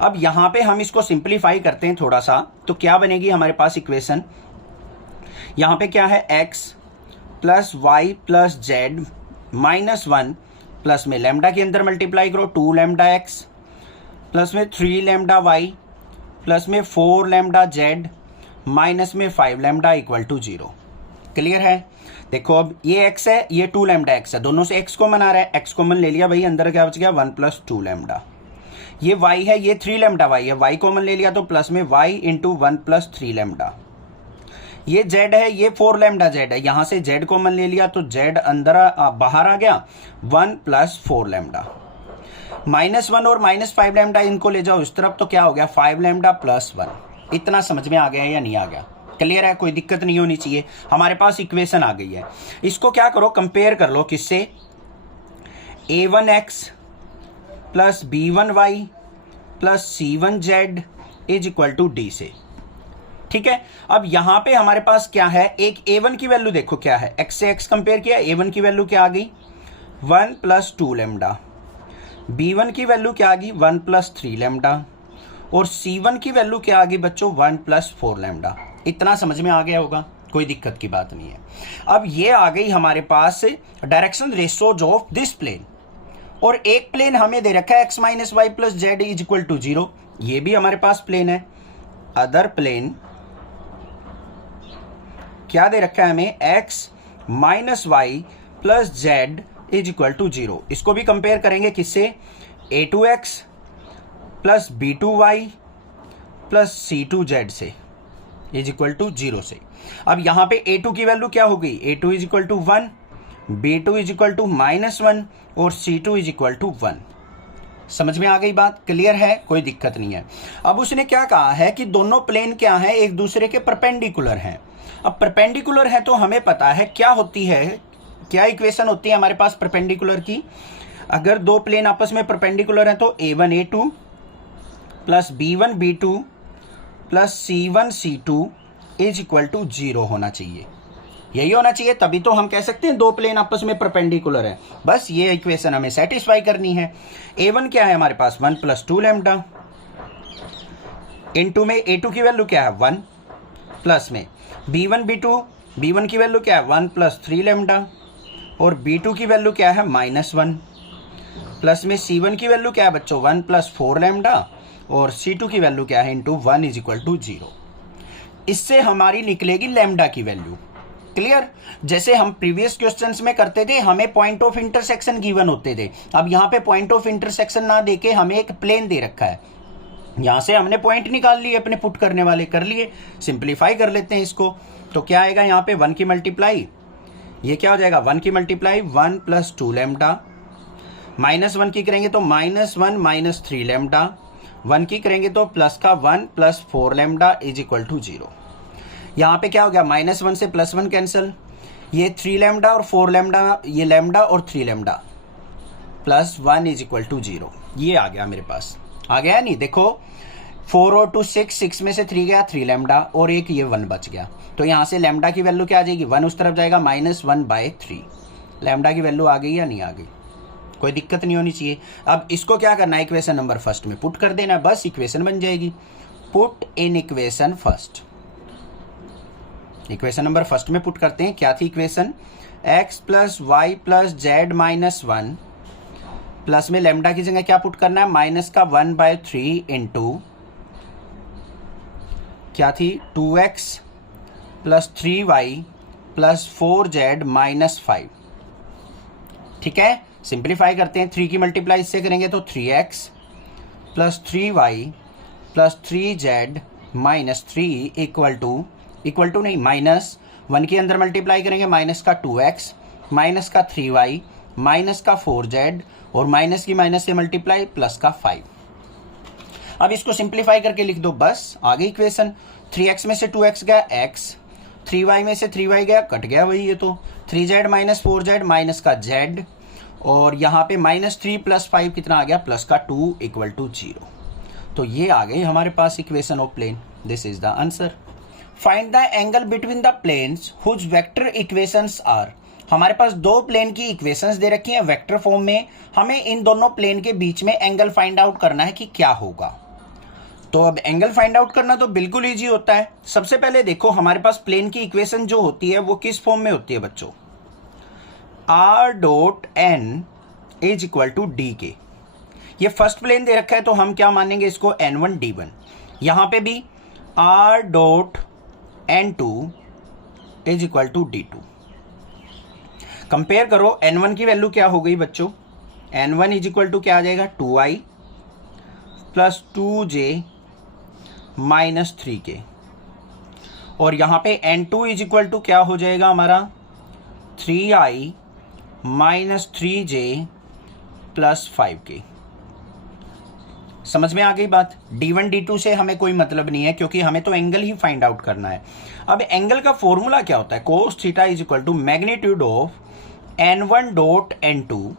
अब यहां पे हम इसको सिंप्लीफाई करते हैं थोड़ा सा, तो क्या बनेगी हमारे पास इक्वेशन, यहां पे क्या है x plus Y plus z -1, plus में लैम्डा के अंदर मल्टीप्लाई करो 2 लैम्डा एक्स, प्लस में 3 लैम्डा वाई, प्लस में 4 लैम्डा जेड, माइनस में 5 लैम्डा इक्वल टू 0। क्लियर है। देखो अब ये x है, ये 2 लैम्डा एक्स है, दोनों से x कॉमन आ रहा है, x कॉमन ले लिया भाई, अंदर क्या बच गया 1 प्लस 2 लैम्डा। ये y है, ये 3 लैम्डा y है, y कॉमन ले लिया तो प्लस में y इंटू 1 प्लस 3 लैम्डा। ये z है, ये 4 लैम्डा z है, यहां से z कॉमन ले लिया तो z अंदर बाहर आ गया 1 प्लस 4 लैम्डा। -1 और -5 लैम्डा इनको ले जाओ इस तरफ, तो क्या हो गया 5 लैम्डा प्लस 1। इतना समझ में आ गया या नहीं आ गया, क्लियर है, कोई दिक्कत नहीं होनी चाहिए। हमारे पास इक्वेशन आ गई है, इसको क्या करो कंपेयर कर लो किससे, a1x plus b1y plus c1z is equal to d से। ठीक है। अब यहां पे हमारे पास क्या है, एक a1 की वैल्यू देखो क्या है, x से x कंपेयर किया, a1 की वैल्यू क्या आ गई 1 प्लस 2 लैम्डा, b1 की वैल्यू क्या आ गई 1 प्लस 3 लैम्डा, और c1 की वैल्यू क्या आ गई बच्चों 1 प्लस 4 लैम्डा। इतना समझ में आ गया होगा, कोई दिक्कत की बात नहीं है। अब ये आ गई हमारे पास direction ratios of this plane, और एक प्लेन हमें दे रखा है x minus Y plus Z is equal to 0, ये भी हमारे पास प्लेन है। अदर प्लेन क्या दे रखा है हमें, x minus Y plus Z is equal to 0। इसको भी कंपेयर करेंगे किससे, a2x plus b2y plus c2z से इज इक्वल टू 0 से। अब यहां पे a2 की वैल्यू क्या हो गई, a2 is equal to 1, b2 is equal to -1 और c2 इज इक्वल टू 1। समझ में आ गई बात, क्लियर है, कोई दिक्कत नहीं है। अब उसने क्या कहा है कि दोनों प्लेन क्या है, एक दूसरे के परपेंडिकुलर हैं। अब परपेंडिकुलर है तो हमें पता है क्या होती है, क्या इक्वेशन होती है हमारे पास परपेंडिकुलर की। अगर दो प्लेन आपस में परपेंडिकुलर हैं तो a1 a2 plus b1 b2 plus c1 c2 is equal to 0 होना चाहिए। यही होना चाहिए, तभी तो हम कह सकते हैं दो प्लेन आपस में परपेंडिकुलर है। बस ये इक्वेशन हमें सेटिस्फाई करनी है। a1 क्या है हमारे पास 1 प्लस 2 लैम्डा, इनटू में a2 की वैल्यू क्या है 1, प्लस में b1 b1 की वैल्यू क्या है 1 प्लस 3 लैम्डा, और b2 की वैल्यू क्या है -1, प्लस में c1 की वैल्यू क्या है बच्चों 1 प्लस 4 लैम्डा, और c2 की वैल्यू क्या है इंटू 1 इज इक्वल टू 0। इससे हमारी निकलेगी लैम्डा की वैल्यू। क्लियर, जैसे हम प्रीवियस क्वेश्चंस में करते थे, हमें पॉइंट ऑफ इंटरसेक्शन गिवन होते थे। अब यहाँ पे पॉइंट ऑफ इंटरसेक्शन ना देके हमें एक प्लेन दे रखा है, यहाँ से हमने पॉइंट निकाल लिए अपने पुट करने वाले, कर लिए। सिंप्लीफाई कर लेते हैं इसको, तो क्या आएगा यहाँ पे 1 की मल्टीप्लाई, ये क्या हो जाएगा 1 की मल्टीप्लाई 1 प्लस 2 लैम्डा, -1 की करेंगे तो -1 माइनस 3 लैम्डा, 1 की करेंगे तो प्लस का 1 plus 4 lambda is equal to 0। यहाँ पे क्या हो गया -1 से +1 कैंसिल, ये 3 लैम्डा और 4 लैम्डा, ये लैम्डा और 3 lambda, plus 1 is equal to 0। ये आ गया मेरे पास, आ गया नहीं, देखो 4 और 2 6 में से 3 गया 3 लैम्डा, और एक ये 1 बच गया। तो यहाँ से लैम्डा की वैल्यू क्या आ जाएगी 1 उस तरफ जाएगा -1/3। लैम्डा की वैल्यू आ गई या नहीं आ गई, कोई दिक्कत नहीं होनी चाहिए। अब इसको क्या करना है, इक्वेशन नंबर फर्स्ट में पुट कर देना, बस इक्वेशन बन जाएगी। Put in equation first, equation number first में पुट करते हैं। क्या थी equation, x plus Y plus z -1, plus में लैम्डा की जगह क्या पुट करना है -1/3 इंटू क्या थी 2x plus 3y plus 4z -5। ठीक है, सिंप्लीफाई करते हैं, 3 की मल्टीप्लाई इससे करेंगे तो 3x plus 3y plus 3z -3 equal to नहीं -1 के अंदर मल्टीप्लाई करेंगे माइनस का 2x माइनस का 3y माइनस का 4z, और माइनस की माइनस से मल्टीप्लाई प्लस का 5। अब इसको सिंप्लीफाई करके लिख दो, बस आ गई इक्वेशन। 3x में से 2x गया x, 3y में से 3y गया, कट गया वही ये, तो 3z माइनस 4z माइनस का z, और यहाँ पे -3 प्लस 5 कितना आ गया प्लस का 2 इक्वल टू 0। तो ये आ गई हमारे पास equation of plane. This is the answer. Find the angle between the planes whose vector equations are. हमारे पास दो प्लेन की इक्वेशंस दे रखी हैं वेक्टर फॉर्म में, हमें इन दोनों प्लेन के बीच में एंगल फाइंड आउट करना है कि क्या होगा। तो अब एंगल फाइंड आउट करना तो बिल्कुल इजी होता है। सबसे पहले देखो हमारे पास प्लेन की इक्वेशन जो होती है वो किस फॉर्म में होती है बच्चों, r.n is equal to D K. ये फर्स्ट प्लेन दे रखा है तो हम क्या मानेंगे इसको n1 d1। यहां पे भी r.n2 is equal to d2। Compare करो, n1 की वैल्यू क्या हो गई बच्चों, n1 इज इक्वल टू क्या आ जाएगा 2i plus 2j minus 3k, और यहां पे n2 इज इक्वल टू क्या हो जाएगा हमारा 3i minus 3j plus 5k। समझ में आ गई बात। d1 d2 से हमें कोई मतलब नहीं है क्योंकि हमें तो एंगल ही फाइंड आउट करना है। अब एंगल का फॉर्मूला क्या होता है, cos theta is equal to magnitude of n1 dot n2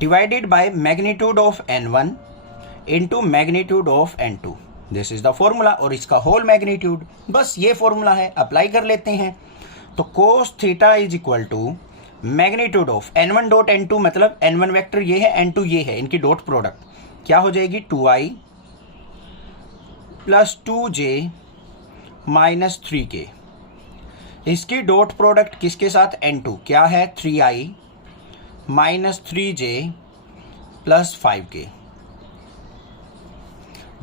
divided by magnitude of n1 into magnitude of n2। This is the formula, और इसका होल मैग्नीट्यूड, बस ये फॉर्मूला है, अप्लाई कर लेते हैं। तो cos theta is equal to magnitude of n1 dot n2, मतलब n1 वेक्टर ये है, n2 ये है, इनकी डॉट प्रोडक्ट क्या हो जाएगी 2i plus 2j minus 3k। इसकी डॉट प्रोडक्ट किसके साथ n2 क्या है 3i minus 3j plus 5k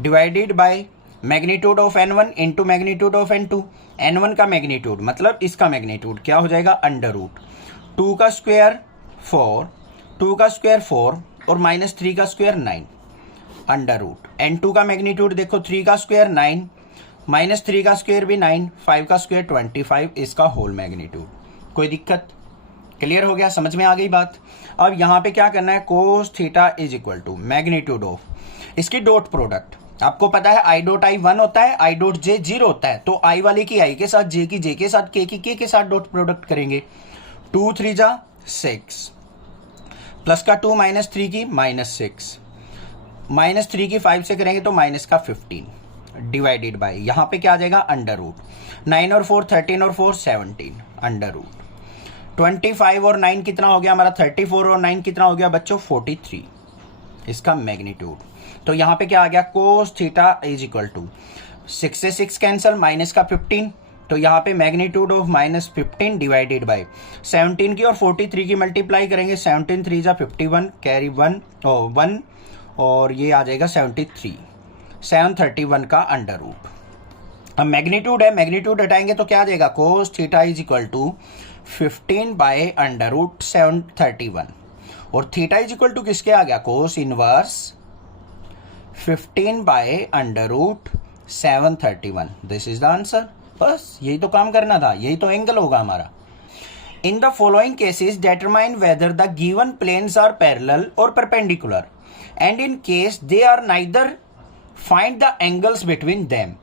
divided by magnitude of n1 into magnitude of n2। n1 का मैग्नीट्यूड मतलब इसका मैग्नीट्यूड क्या हो जाएगा अंडर रूट 2 का स्क्वायर 4, 2 का स्क्वायर 4 और माइनस 3 का स्क्वायर 9 अंडर रूट। n2 का मैग्नीट्यूड देखो 3 का स्क्वायर 9 माइनस 3 का स्क्वायर भी 9, 5 का स्क्वायर 25, इसका होल मैग्नीट्यूड। कोई दिक्कत, क्लियर हो गया, समझ में आ गई बात। अब यहाँ पे क्या करना है, cos theta is equal to magnitude of, इसकी डॉट प्रोडक्ट आपको पता है आई डॉट आई 1 होता है, आई डॉट जे 0 होता है, तो आई वाले की आई के साथ, जे की जे के साथ, के की के साथ डॉट प्रोडक्ट करेंगे। 2 3 जा 6 प्लस का 2 माइनस 3 की -6 माइनस 3 की 5 से करेंगे तो माइनस का 15 डिवाइडेड बाय यहां पे क्या आ जाएगा अंडर रूट 9 और 4 13 और 4 17 अंडर रूट 25 और 9 कितना हो गया हमारा 34 और 9 कितना हो गया बच्चों 43 इसका मैग्नीट्यूड। तो यहां पे क्या आ गया cos theta is equal to 6 से 6 कैंसल माइनस का 15, तो यहाँ पे मैग्नीट्यूड ऑफ -15 डिवाइडेड बाय 17 की और 43 की मल्टीप्लाई करेंगे, 17 3 जा 51 कैरी 1 और ये आ जाएगा 73 731 का अंडर रूट। अब मैग्नीट्यूड है, मैग्नीट्यूड हटाएंगे तो क्या आ जाएगा cos theta is equal to 15 by under root 731 और थीटा इज इक्वल टू किसके आ गया cos inverse 15 by under root 731। This is the answer. बस यही तो काम करना था, यही तो एंगल होगा हमारा। In the following cases determine whether the given planes are parallel or perpendicular and in case they are neither find the angles between them.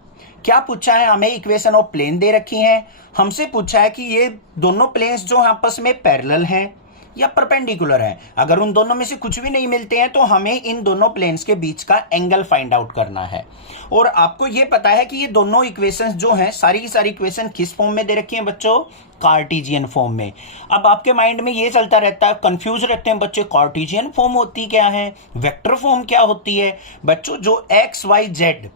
क्या पूछा है हमें, इक्वेशन ऑफ प्लेन दे रखी है, हमसे पूछा है कि ये दोनों प्लेन्स जो आपस में पैरेलल हैं या परपेंडिकुलर है। अगर उन दोनों में से कुछ भी नहीं मिलते हैं तो हमें इन दोनों प्लेन्स के बीच का एंगल फाइंड आउट करना है। और आपको ये पता है कि ये दोनों इक्वेशंस जो हैं सारी की सारी इक्वेशन किस फॉर्म में दे रखी हैं बच्चों, कार्टेशियन फॉर्म में। अब आपके माइंड में ये चलता रहता है, कंफ्यूज रहते हैं बच्चे, कार्टेशियन फॉर्म होती क्या है, वेक्टर फॉर्म क्या होती है। बच्चों जो एक्स वाई जेड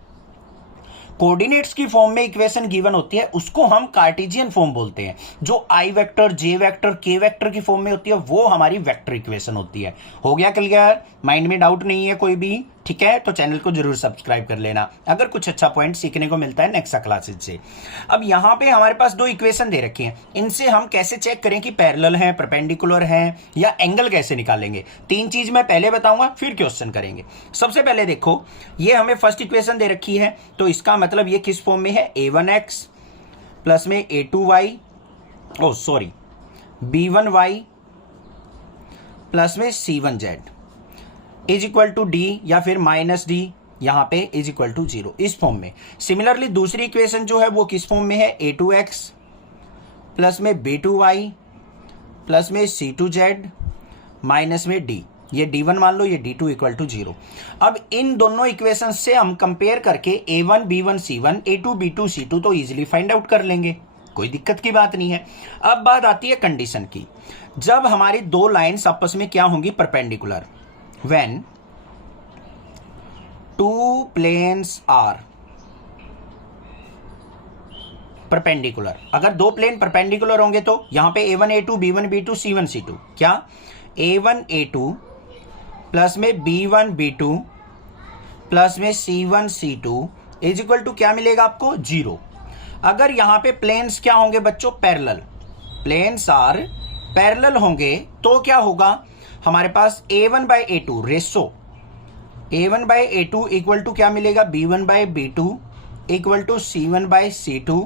कोऑर्डिनेट्स की फॉर्म में इक्वेशन गिवन होती है उसको हम कार्टेशियन फॉर्म बोलते हैं। जो आई वेक्टर जे वेक्टर के वेक्टर की फॉर्म में होती है वो हमारी वेक्टर इक्वेशन होती है। हो गया क्लियर, माइंड में डाउट नहीं है कोई भी, ठीक है। तो चैनल को जरूर सब्सक्राइब कर लेना अगर कुछ अच्छा पॉइंट सीखने को मिलता है नेक्स्ट क्लासेज से। अब यहां पे हमारे पास दो इक्वेशन दे रखी हैं, इनसे हम कैसे चेक करें कि पैरेलल हैं, परपेंडिकुलर हैं या एंगल कैसे निकालेंगे। तीन चीज मैं पहले बताऊंगा फिर क्वेश्चन करेंगे। सबसे पहले देखो ये हमें फर्स्ट इक्वेशन दे रखी है तो इसका मतलब ये किस फॉर्म में है, a1x प्लस में a2y b1y प्लस में c1z is equal to D या फिर माइनस डी यहां पे इज इक्वल टू 0 इस फॉर्म में। सिमिलरली दूसरी इक्वेशन जो है वो किस फॉर्म में है, a2x प्लस में b2y प्लस में c2z माइनस में d, ये d1 मान लो ये d2 इक्वल टू 0। अब इन दोनों इक्वेशन से हम कंपेयर करके a1 b1 c1 a2 b2 c2 तो इजीली फाइंड आउट कर लेंगे, कोई दिक्कत की बात नहीं है। अब बात आती है कंडीशन की, जब हमारी दो लाइंस आपस में क्या होंगी, perpendicular. when two planes are perpendicular, अगर दो प्लेन परपेंडिकुलर होंगे तो यहां पे a1 a2 b1 b2 c1 c2 क्या a1 a2 प्लस में b1 b2 प्लस में c1 c2 is equal to क्या मिलेगा आपको 0। अगर यहां पे प्लेन्स क्या होंगे बच्चों, पैरेलल, प्लेन्स आर पैरेलल होंगे तो क्या होगा हमारे पास a1 by a2 ratio a1 by a2 equal to क्या मिलेगा, b1 by b2 equal to c1 by c2।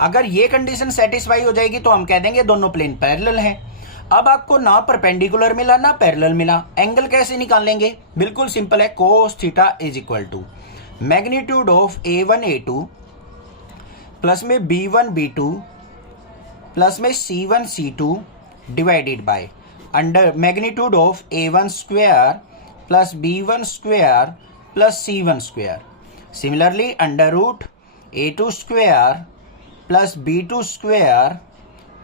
अगर ये कंडीशन सेटिस्फाई हो जाएगी तो हम कह देंगे दोनों प्लेन पैरेलल हैं। अब आपको ना परपेंडिकुलर मिला ना पैरेलल मिला, एंगल कैसे निकालेंगे, बिल्कुल सिंपल है, cos theta is equal to magnitude of a1 a2 plus में b1 b2 प्लस में c1 c2 divided by under magnitude of a1 square plus b1 square plus c1 square. Similarly under root a2 square plus b2 square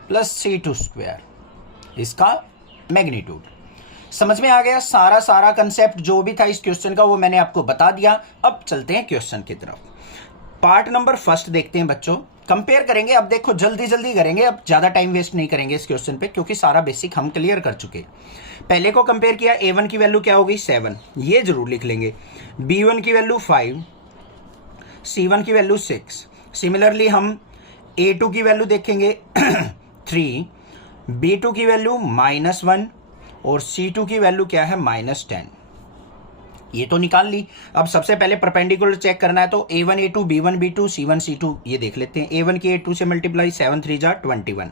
plus c2 square, इसका magnitude. समझ में आ गया, सारा concept जो भी था इस क्वेश्चन का वो मैंने आपको बता दिया। अब चलते हैं क्वेश्चन की तरफ। पार्ट नंबर फर्स्ट देखते हैं बच्चों, कंपेयर करेंगे। अब देखो जल्दी करेंगे, अब ज्यादा टाइम वेस्ट नहीं करेंगे इस क्वेश्चन पे क्योंकि सारा बेसिक हम क्लियर कर चुके। पहले को कंपेयर किया, a1 की वैल्यू क्या होगी 7, ये जरूर लिख लेंगे, b1 की वैल्यू 5, c1 की वैल्यू 6। सिमिलरली हम a2 की वैल्यू देखेंगे 3, b2 की वैल्यू -1 और c2 की वैल्यू क्या है -10। ये तो निकाल ली। अब सबसे पहले परपेंडिकुलर चेक करना है तो a1 a2 b1 b2 c1 c2 ये देख लेते हैं। a1 की a2 से मल्टीप्लाई 7 3 जा 21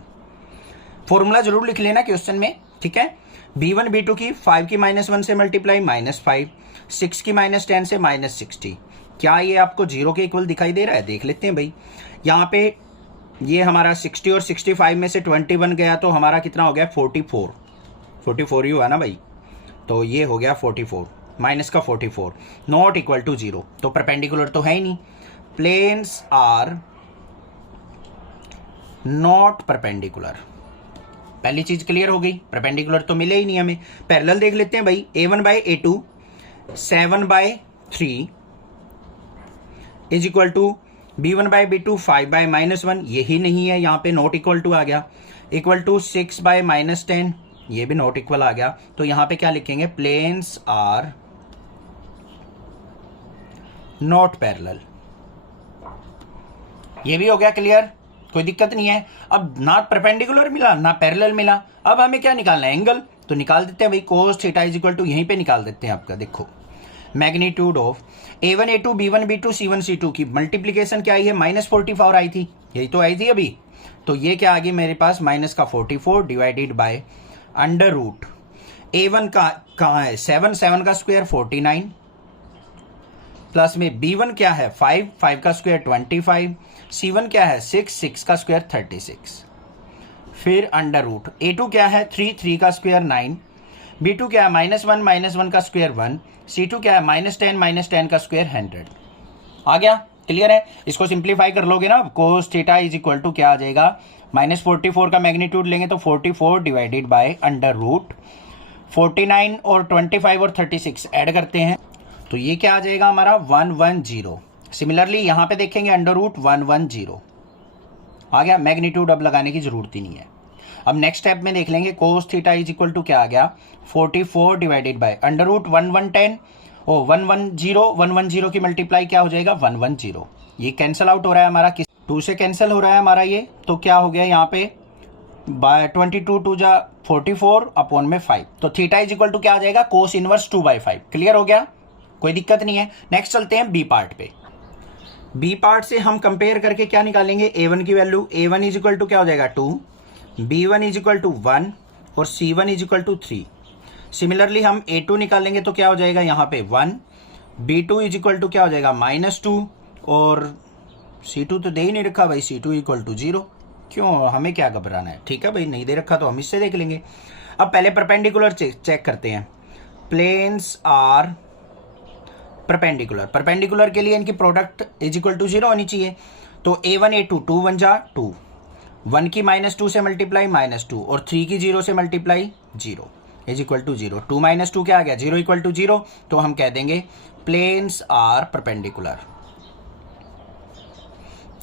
फॉर्मूला जरूर लिख लेना क्वेश्चन में, ठीक है। b1 b2 की 5 की -1 से मल्टीप्लाई -5, 6 की -10 से -60। क्या ये आपको 0 के इक्वल दिखाई दे रहा है? देख लेते हैं भाई। यहाँ पे ये हमारा 60 और 65 में से 21 गया तो हमारा कितना हो गया? 44 ही हुआ ना भाई। तो ये हो गया 44 माइनस का 44 नॉट इक्वल टू 0। तो परपेंडिकुलर तो है ही नहीं। Planes are not perpendicular. पहली चीज क्लियर हो गई, परपेंडिकुलर तो मिले ही नहीं हमें। पैरेलल देख लेते हैं भाई। a1/a2 7/3 is equal to b1/b2 5/-1। यही नहीं है, यहाँ पे नॉट इक्वल टू आ गया। इक्वल टू 6/-10, ये भी नॉट इक्वल आ गया। तो यहाँ पे क्या लिखेंगे? Planes are not parallel. ये भी हो गया क्लियर, कोई दिक्कत नहीं है। अब ना परपेंडिकुलर मिला ना पैरेलल मिला, अब हमें क्या निकालना है? एंगल। तो निकाल देते हैं भाई। cos theta is equal to यहीं पे निकाल देते हैं आपका। देखो magnitude of a1 a2 b1 b2 c1 c2 की मल्टीप्लीकेशन क्या आई है? -44 आई थी, यही तो आई थी अभी। तो ये क्या आ गई मेरे पास? माइनस का 44 divided by under root a1 का कहाँ है? 7 का स्क्वायर 49 प्लस में b1 क्या है? 5 का स्क्वायर 25, c1 क्या है? 6 का स्क्वायर 36, फिर अंडर रूट a2 क्या है? 3 का स्क्वायर 9, b2 क्या है? -1 का स्क्वायर 1, c2 क्या है? -10 का स्क्वायर 100। आ गया? क्लियर है? इसको सिंप्लीफाई कर लोगे ना, cos theta is equal to क्या आ जाएगा? -44 का मैग्नीट्यूड लेंगे तो 44 डिवाइडेड बाय अंडर रूट 49 और 25 और 36 ऐड करते हैं तो ये क्या आ जाएगा हमारा? 110। सिमिलरली यहां पे देखेंगे अंडर रूट 110 आ गया। मैग्नीट्यूड अब लगाने की जरूरत ही नहीं है। अब नेक्स्ट स्टेप में देख लेंगे। cos theta is equal to क्या आ गया? 44 डिवाइडेड बाय अंडर रूट 110 और 110 की मल्टीप्लाई क्या हो जाएगा? 110। ये कैंसिल आउट हो रहा है हमारा, किस 2 से कैंसिल हो रहा है हमारा ये। तो क्या हो गया यहाँ पे? बाय 22 2 जा 44 अपॉन में 5। तो थीटा इज इक्वल टू क्या आ जाएगा? cos inverse 2/5। क्लियर हो गया, कोई दिक्कत नहीं है। नेक्स्ट चलते हैं बी पार्ट पे। बी पार्ट से हम कंपेयर करके क्या निकालेंगे? a1 की value. a1 is equal to क्या हो जाएगा? 2, b1 इज इक्वल टू 1 और c1 is equal to 3। Similarly हम a2 निकालेंगे तो क्या हो जाएगा यहाँ पे? 1, b2 इज इक्वल टू क्या हो जाएगा? -2 और c2 तो दे ही नहीं रखा भाई, c2 इक्वल टू 0। क्यों, हमें क्या घबराना है? ठीक है भाई, नहीं दे रखा तो हम इससे देख लेंगे। अब पहले परपेंडिकुलर चेक करते हैं। Planes are perpendicular. परपेंडिकुलर के लिए इनकी प्रोडक्ट इज इक्वल टू 0 होनी चाहिए। तो a1 a2 2 1 जा 2, 1 की -2 से मल्टीप्लाई -2 और 3 की 0 से मल्टीप्लाई 0 इज इक्वल टू 0। 2 - 2 क्या आ गया? 0 इक्वल टू 0। तो हम कह देंगे प्लेन्स आर परपेंडिकुलर।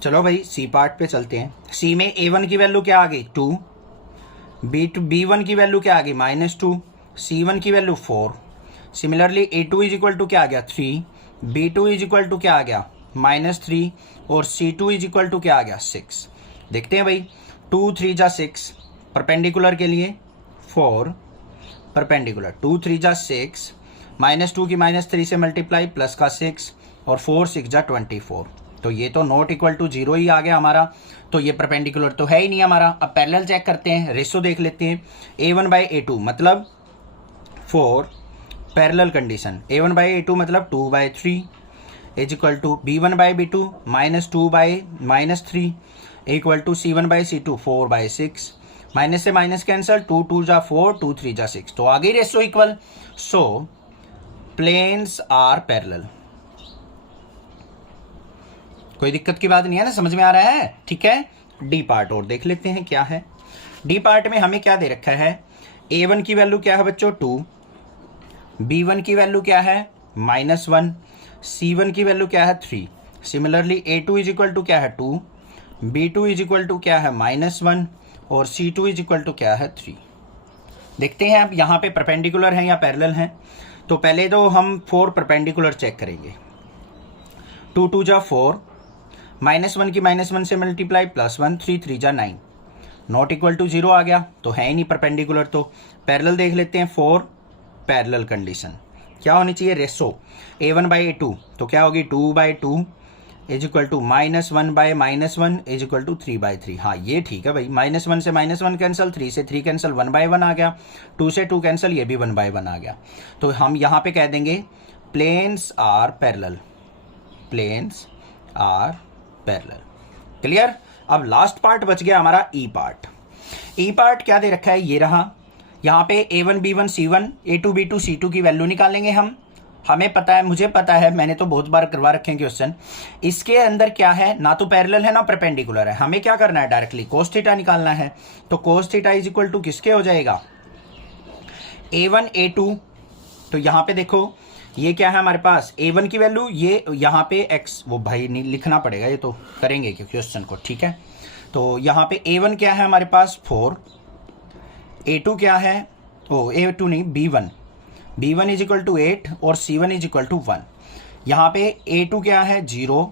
चलो भाई सी पार्ट पे चलते हैं। सी में a1 की वैल्यू क्या आ गई? 2, b1 की वैल्यू क्या आ गई? -2, c1 की value 4। Similarly a2 is equal to क्या आ गया? 3, b2 इज इक्वल टू क्या आ गया? -3 और c2 इज इक्वल टू क्या आ गया? 6। देखते हैं भाई। 2 3 जा 6 परपेंडिकुलर के लिए 4 परपेंडिकुलर 2 3 जा 6, -2 की -3 से मल्टीप्लाई प्लस का 6 और 4 6 जा 24। तो ये तो नॉट इक्वल टू 0 ही आ गया हमारा। तो ये परपेंडिकुलर तो है ही नहीं हमारा। अब पैरेलल चेक करते हैं, रेशो देख लेते हैं। a1/a2 मतलब 4 पैरेलल कंडीशन। a1/a2 मतलब 2/3 is equal to b1/b2 -2/-3 equal to c1/c2 4/6। Minus से माइनस कैंसल, 2 2 जा 4, 2 3 जा 6। तो आ गई ratio equal. So planes are parallel. कोई दिक्कत की बात नहीं है ना, समझ में आ रहा है? ठीक है। डी पार्ट और देख लेते हैं क्या है। डी पार्ट में हमें क्या दे रखा है? a1 की वैल्यू क्या है बच्चों? 2, b1 की वैल्यू क्या है? -1, c1 की वैल्यू क्या है? 3। Similarly a2 is equal to क्या है? 2, b2 इज इक्वल टू क्या है? -1 और c2 इज इक्वल टू क्या है? 3। देखते हैं अब यहाँ पे परपेंडिकुलर है या पैरेलल है। तो पहले तो हम 4 परपेंडिकुलर चेक करेंगे। 2 2 जा 4, -1 की -1 से मल्टीप्लाई +1, 3 3 जा 9, नॉट इक्वल टू 0 आ गया। तो है ही नहीं परपेंडिकुलर। तो पैरेलल देख लेते हैं। 4 पैरेलल कंडीशन क्या होनी चाहिए? रेशो a1/a2 तो क्या होगी? 2/2 is equal to -1/-1 is equal to 3/3। हाँ ये ठीक है भाई, -1 से -1 कैंसिल, 3 से 3 कैंसिल, 1/1 आ गया, 2 से 2 कैंसिल, ये भी 1/1 आ गया। तो हम यहाँ पे कह देंगे planes are parallel, planes are parallel. Clear. अब लास्ट पार्ट बच गया हमारा ई पार्ट। ई पार्ट क्या दे रखा है, ये रहा। यहाँ पे A1 B1 C1 A2 B2 C2 की वैल्यू निकालेंगे हम। हमें पता है, मुझे पता है, मैंने तो बहुत बार करवा रखे हैं क्वेश्चन। इसके अंदर क्या है, ना तो पैरेलल है ना परपेंडिकुलर है। हमें क्या करना है, डायरेक्टली cos थीटा निकालना है। तो cos theta is equal to किसके हो जाएगा, A1 A2। तो यहाँ पे देखो ये क्या है हमारे पास, A1 की वैल्यू, ये यहाँ पे x, वो भाई नहीं लिखना पड़ेगा, ये तो करेंगे क्वेश्चन को, ठीक है। तो यहाँ पे A1 क्या है हमारे पास 4, A2 क्या है, A2 नहीं B1 इज इक्वल टू 8 और C1 इज इक्वल टू 1। यहाँ पे A2 क्या है 0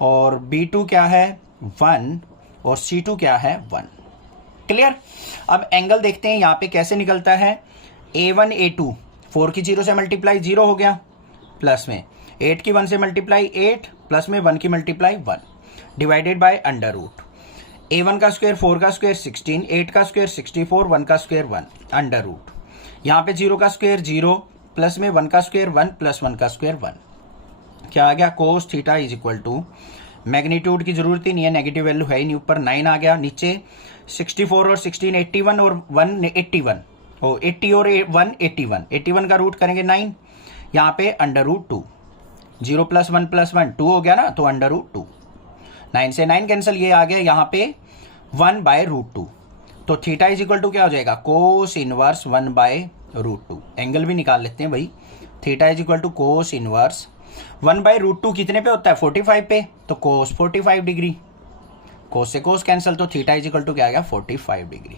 और B2 क्या है 1 और C2 क्या है 1। क्लियर। अब एंगल देखते हैं यहाँ पे कैसे निकलता है। A1 A2 4 की 0 से मल्टीप्लाई 0 हो गया, प्लस में 8 की 1 से मल्टीप्लाई 8, प्लस में 1 की multiply 1, divided by under root. A1 का स्क्वायर 4 का स्क्वायर 16, 8 का स्क्वायर 64, 1 का स्क्वायर 1, अंडर रूट। यहाँ पे 0 का स्क्वायर 0, प्लस में 1 का स्क्वायर 1, प्लस 1 का स्क्वायर 1। क्या आ गया, cos theta is equal to, magnitude की जरूरत ही नहीं है, नेगेटिव वैल्यू है ही नहीं, ऊपर 9 आ गया, नीचे 64 और 16 81 और 1 81, 80 और 1 81, 81 का रूट करेंगे 9, यहाँ पे अंडर रूट 2, 0 + 1 + 1 2 हो गया ना, तो अंडर रूट 2, 9 से 9 कैंसिल, ये आ गया यहाँ पे 1/√2। तो थीटा इज इक्वल टू क्या हो जाएगा, कोस इनवर्स 1/√2। एंगल भी निकाल लेते हैं भाई, theta is equal to cos inverse 1/√2 कितने पे होता है, 45 पे, तो कोस 45 डिग्री, कोस से कोस कैंसिल, तो थीटा इज इक्वल टू क्या आएगा 45 डिग्री।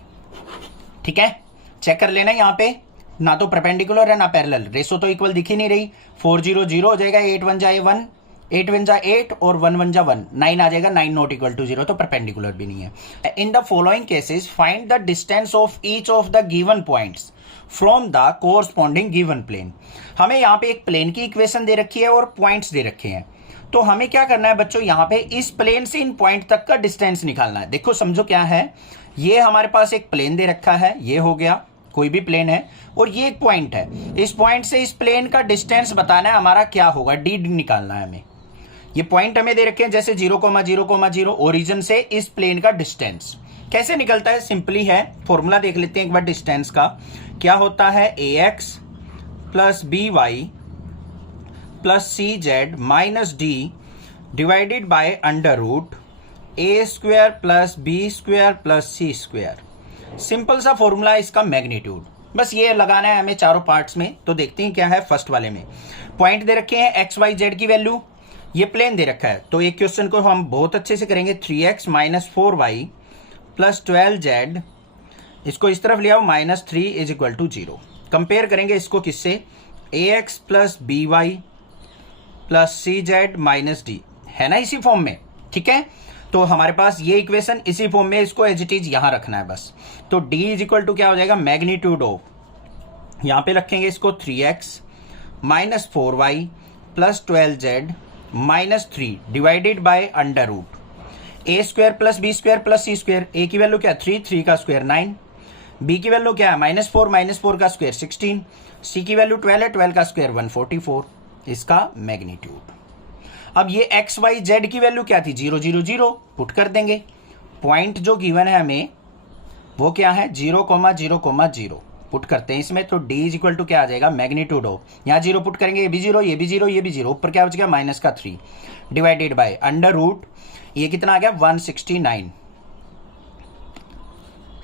ठीक है, चेक कर लेना यहाँ पे, ना तो परपेंडिकुलर है ना पैरेलल, रेशो तो इक्वल दिख ही नहीं रही। 4 0 0 हो जाएगा, 8 1 जा 1, 8 1 जा 8 और 1 1 जा 1, 9 आ जाएगा, 9 नॉट इक्वल टू 0, तो परपेंडिकुलर भी नहीं है। In the following cases find the distance of each of the given points from the corresponding given plane. हमें यहाँ पे एक प्लेन की इक्वेशन दे रखी है और पॉइंट्स दे रखे हैं, तो हमें क्या करना है बच्चों, यहाँ पे इस प्लेन से इन पॉइंट तक का डिस्टेंस निकालना है। देखो समझो क्या है, ये हमारे पास एक प्लेन दे रखा है, ये हो गया कोई भी प्लेन है, और ये एक पॉइंट है, इस पॉइंट से इस प्लेन का डिस्टेंस बताना है हमारा, क्या होगा, डी निकालना है हमें। ये पॉइंट हमें दे रखे हैं जैसे 0,0,0 ओरिजिन से इस प्लेन का डिस्टेंस कैसे निकलता है, सिंपली है, फॉर्मूला देख लेते हैं एक बार डिस्टेंस का। क्या होता है, ax + by + cz - d divided by under root a² + b² + c²। Simple सा फॉर्मूला इसका, मैग्नीट्यूड, बस ये लगाना है हमें चारों पार्ट्स में। तो देखते हैं क्या है, फर्स्ट वाले में पॉइंट दे रखे हैं x y z की वैल्यू, ये प्लेन दे रखा है, तो एक क्वेश्चन को हम बहुत अच्छे से करेंगे। 3x - 4y + 12z, इसको इस तरफ ले आओ, -3 इज इक्वल टू 0। कंपेयर करेंगे इसको किससे, ax + by + cz - d, है ना इसी फॉर्म में, ठीक है। तो हमारे पास ये इक्वेशन इसी फॉर्म में, इसको एज इट इज यहां रखना है बस। तो d इज इक्वल टू क्या हो जाएगा, मैग्नीट्यूड ऑफ, यहां पे रखेंगे इसको 3x - 4y + 12z - 3 divided by under root a² + b² + c²। a की वैल्यू क्या, 3, 3 का स्क्वायर 9, b की वैल्यू क्या है, -4 - 4 का स्क्वायर 16, c की वैल्यू 12 है, 12 का स्क्वायर 144, इसका मैग्नीट्यूड। अब ये x y z की वैल्यू क्या थी, 0 0 0, पुट कर देंगे। पॉइंट जो गिवन है हमें वो क्या है, 0,0,0 पुट करते हैं इसमें, तो d इज इक्वल टू क्या आ जाएगा, मैग्नीट्यूड हो, यहाँ 0 पुट करेंगे, ये भी 0, ये भी 0, ये भी 0, ऊपर क्या बच गया, -3 डिवाइडेड बाय अंडर रूट, ये कितना आ गया 169,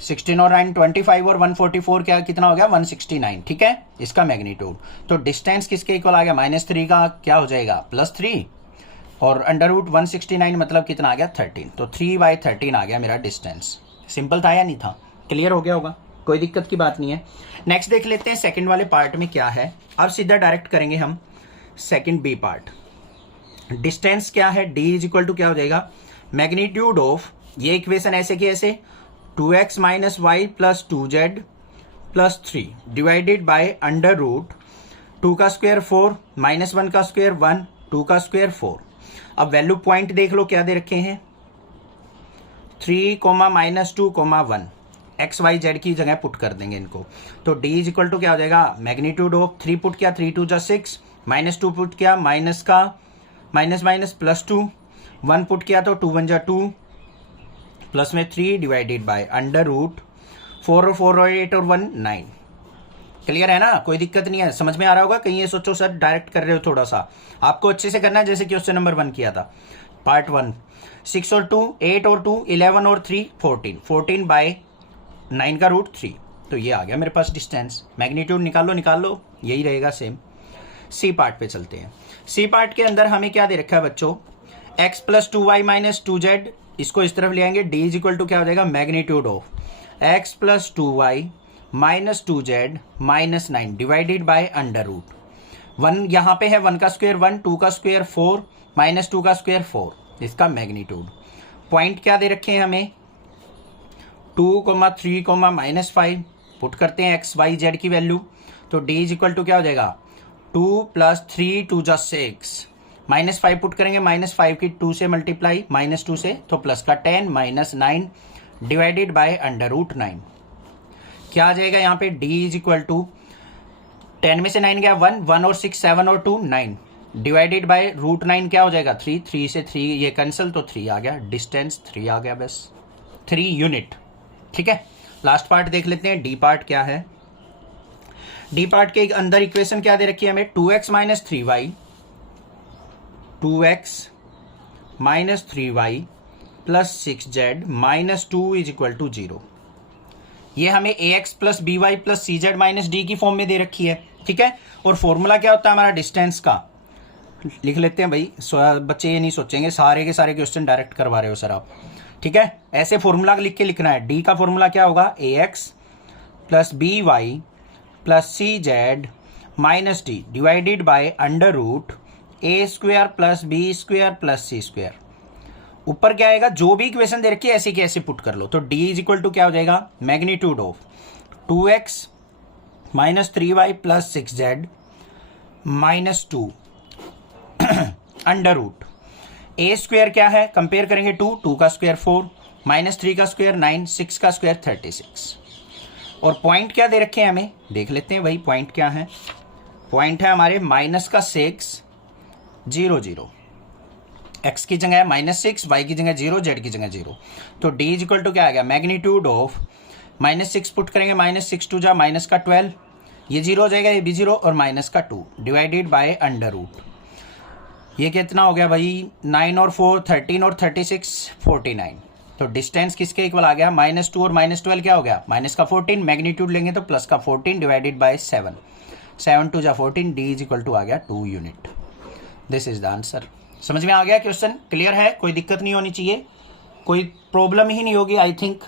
16 और 9 25 और 144 क्या कितना हो गया 169, ठीक है, इसका मैग्नीट्यूड। तो डिस्टेंस किसके इक्वल आ गया, -3 का क्या हो जाएगा +3 और अंडर रूट 169 मतलब कितना आ गया 13, तो 3/13 आ गया मेरा डिस्टेंस। सिंपल था या नहीं था, क्लियर हो गया होगा, कोई दिक्कत की बात नहीं है। नेक्स्ट देख लेते हैं सेकंड वाले पार्ट में क्या है। अब सीधा डायरेक्ट करेंगे हम सेकंड बी पार्ट। डिस्टेंस क्या है, d इज इक्वल टू क्या हो जाएगा, मैग्नीट्यूड ऑफ, ये इक्वेशन ऐसे की ऐसे 2x - y + 2z + 3 divided by under root 2 का स्क्वायर 4 -1 का स्क्वायर 1 2 का स्क्वायर 4। अब वैल्यू पॉइंट देख लो क्या दे रखे हैं, 3, -2, 1 एक्स वाई जेड की जगह पुट कर देंगे इनको। तो d इज इक्वल टू क्या हो जाएगा, मैग्नीट्यूड ऑफ 3 पुट किया, 3 2 जा 6, -2 पुट किया, माइनस का माइनस माइनस +2, 1 पुट किया तो 2 1 जा 2, प्लस में 3 डिवाइडेड बाय √4 और 4 और 8 और 1 9। क्लियर है ना, कोई दिक्कत नहीं है, समझ में आ रहा होगा। कहीं ये सोचो सर डायरेक्ट कर रहे हो, थोड़ा सा आपको अच्छे से करना है जैसे क्वेश्चन नंबर 1 किया था पार्ट 1। 6 और 2 8 और 2 11 और 3 14, 14 बाय 9 का √3। तो ये आ गया मेरे पास डिस्टेंस। मैग्नीट्यूड निकाल लो, यही रहेगा सेम। सी पार्ट पे चलते हैं। सी पार्ट के अंदर हमें क्या दे रखा है बच्चों, x + 2y - 2z, इसको इस तरफ ले आएंगे। d इज इक्वल टू क्या हो जाएगा, magnitude of x + 2y - 2z - 9 divided by √1 यहाँ पे है 1 का स्क्वायर 1, 2 का स्क्वायर 4, -2 का स्क्वायर 4, इसका मैग्नीट्यूड। पॉइंट क्या दे रखे हैं हमें, 2, 3, -5 पुट करते हैं x y z की वैल्यू। तो d इज इक्वल टू क्या हो जाएगा, 2 + 3 2 जा 6, -5 पुट करेंगे, -5 की 2 से मल्टीप्लाई, -2 से तो प्लस का 10 -9 डिवाइडेड बाय √9। क्या आ जाएगा यहाँ पे, d इज इक्वल टू 10 में से 9 गया 1, 1 और 6 7 और 2 9 डिवाइडेड बाय √9 क्या हो जाएगा 3, 3 से 3 ये कैंसिल तो 3 आ गया, डिस्टेंस 3 आ गया, बस 3 यूनिट। ठीक है, लास्ट पार्ट देख लेते हैं, डी पार्ट क्या है। डी पार्ट के अंदर इक्वेशन क्या दे रखी है हमें, 2x - 3y + 6z - 2 is equal to 0। ये हमें ax + by + cz - d की फॉर्म में दे रखी है। ठीक है, और फॉर्मूला क्या होता है हमारा डिस्टेंस का, लिख लेते हैं भाई, बच्चे ये नहीं सोचेंगे सारे के सारे क्वेश्चन डायरेक्ट करवा रहे हो सर आप। ठीक है, ऐसे फॉर्मूला लिख के लिखना है। d का फॉर्मूला क्या होगा, ax + by + cz - d divided bye √a² + b² + c²। ऊपर क्या आएगा, जो भी इक्वेशन दे रखी है ऐसे की ऐसे पुट कर लो। तो d इज इक्वल टू क्या हो जाएगा, magnitude of 2x - 3y + 6z - 2 √a² क्या है, कंपेयर करेंगे 2 का स्क्वायर 4, -3 का स्क्वायर 9, 6 का स्क्वायर 36। और पॉइंट क्या दे रखे हैं हमें, देख लेते हैं भाई पॉइंट क्या है। पॉइंट है हमारे -6 0 0, x की जगह -6, y की जगह 0, z की जगह 0। तो d इज इक्वल टू क्या आ गया, मैग्नीट्यूड ऑफ -6 पुट करेंगे, -6 2 जा -12, ये 0 हो जाएगा, ये भी 0 और -2 डिवाइडेड बाय √। ये कितना हो गया भाई, 9 और 4 13 और 36 49। तो डिस्टेंस किसके इक्वल आ गया, -2 और -12 क्या हो गया, -14, मैग्नीट्यूड लेंगे तो +14 डिवाइडेड बाय 7, 7 2 जा 14, d इज इक्वल टू आ गया 2 unit. This is the answer. समझ में आ गया क्वेश्चन, क्लियर है, कोई दिक्कत नहीं होनी चाहिए, कोई प्रॉब्लम ही नहीं होगी। आई थिंक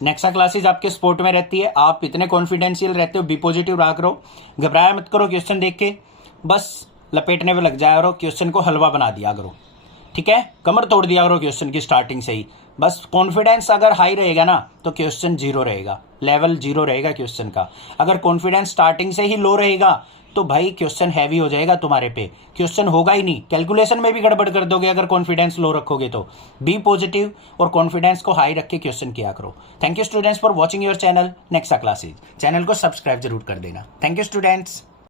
नेक्सा क्लासेज आपके सपोर्ट में रहती है, आप इतने कॉन्फिडेंशियल रहते हो, बी पॉजिटिव रहा करो, घबराया मत करो, क्वेश्चन देख के बस लपेटने पे लग जाया करो, क्वेश्चन को हलवा बना दिया करो। ठीक है, कमर तोड़ दिया करो क्वेश्चन की स्टार्टिंग से ही। बस कॉन्फिडेंस अगर हाई रहेगा ना तो क्वेश्चन 0 रहेगा, लेवल 0 रहेगा क्वेश्चन का। अगर कॉन्फिडेंस स्टार्टिंग से ही लो रहेगा तो भाई क्वेश्चन हैवी हो जाएगा तुम्हारे पे, क्वेश्चन होगा ही नहीं, कैलकुलेशन में भी गड़बड़ कर दोगे अगर कॉन्फिडेंस लो रखोगे। तो बी पॉजिटिव और कॉन्फिडेंस को हाई रख के क्वेश्चन किया करो। Thank you students for watching your channel Nexa classes. Channel को सब्सक्राइब जरूर कर देना। Thank you students.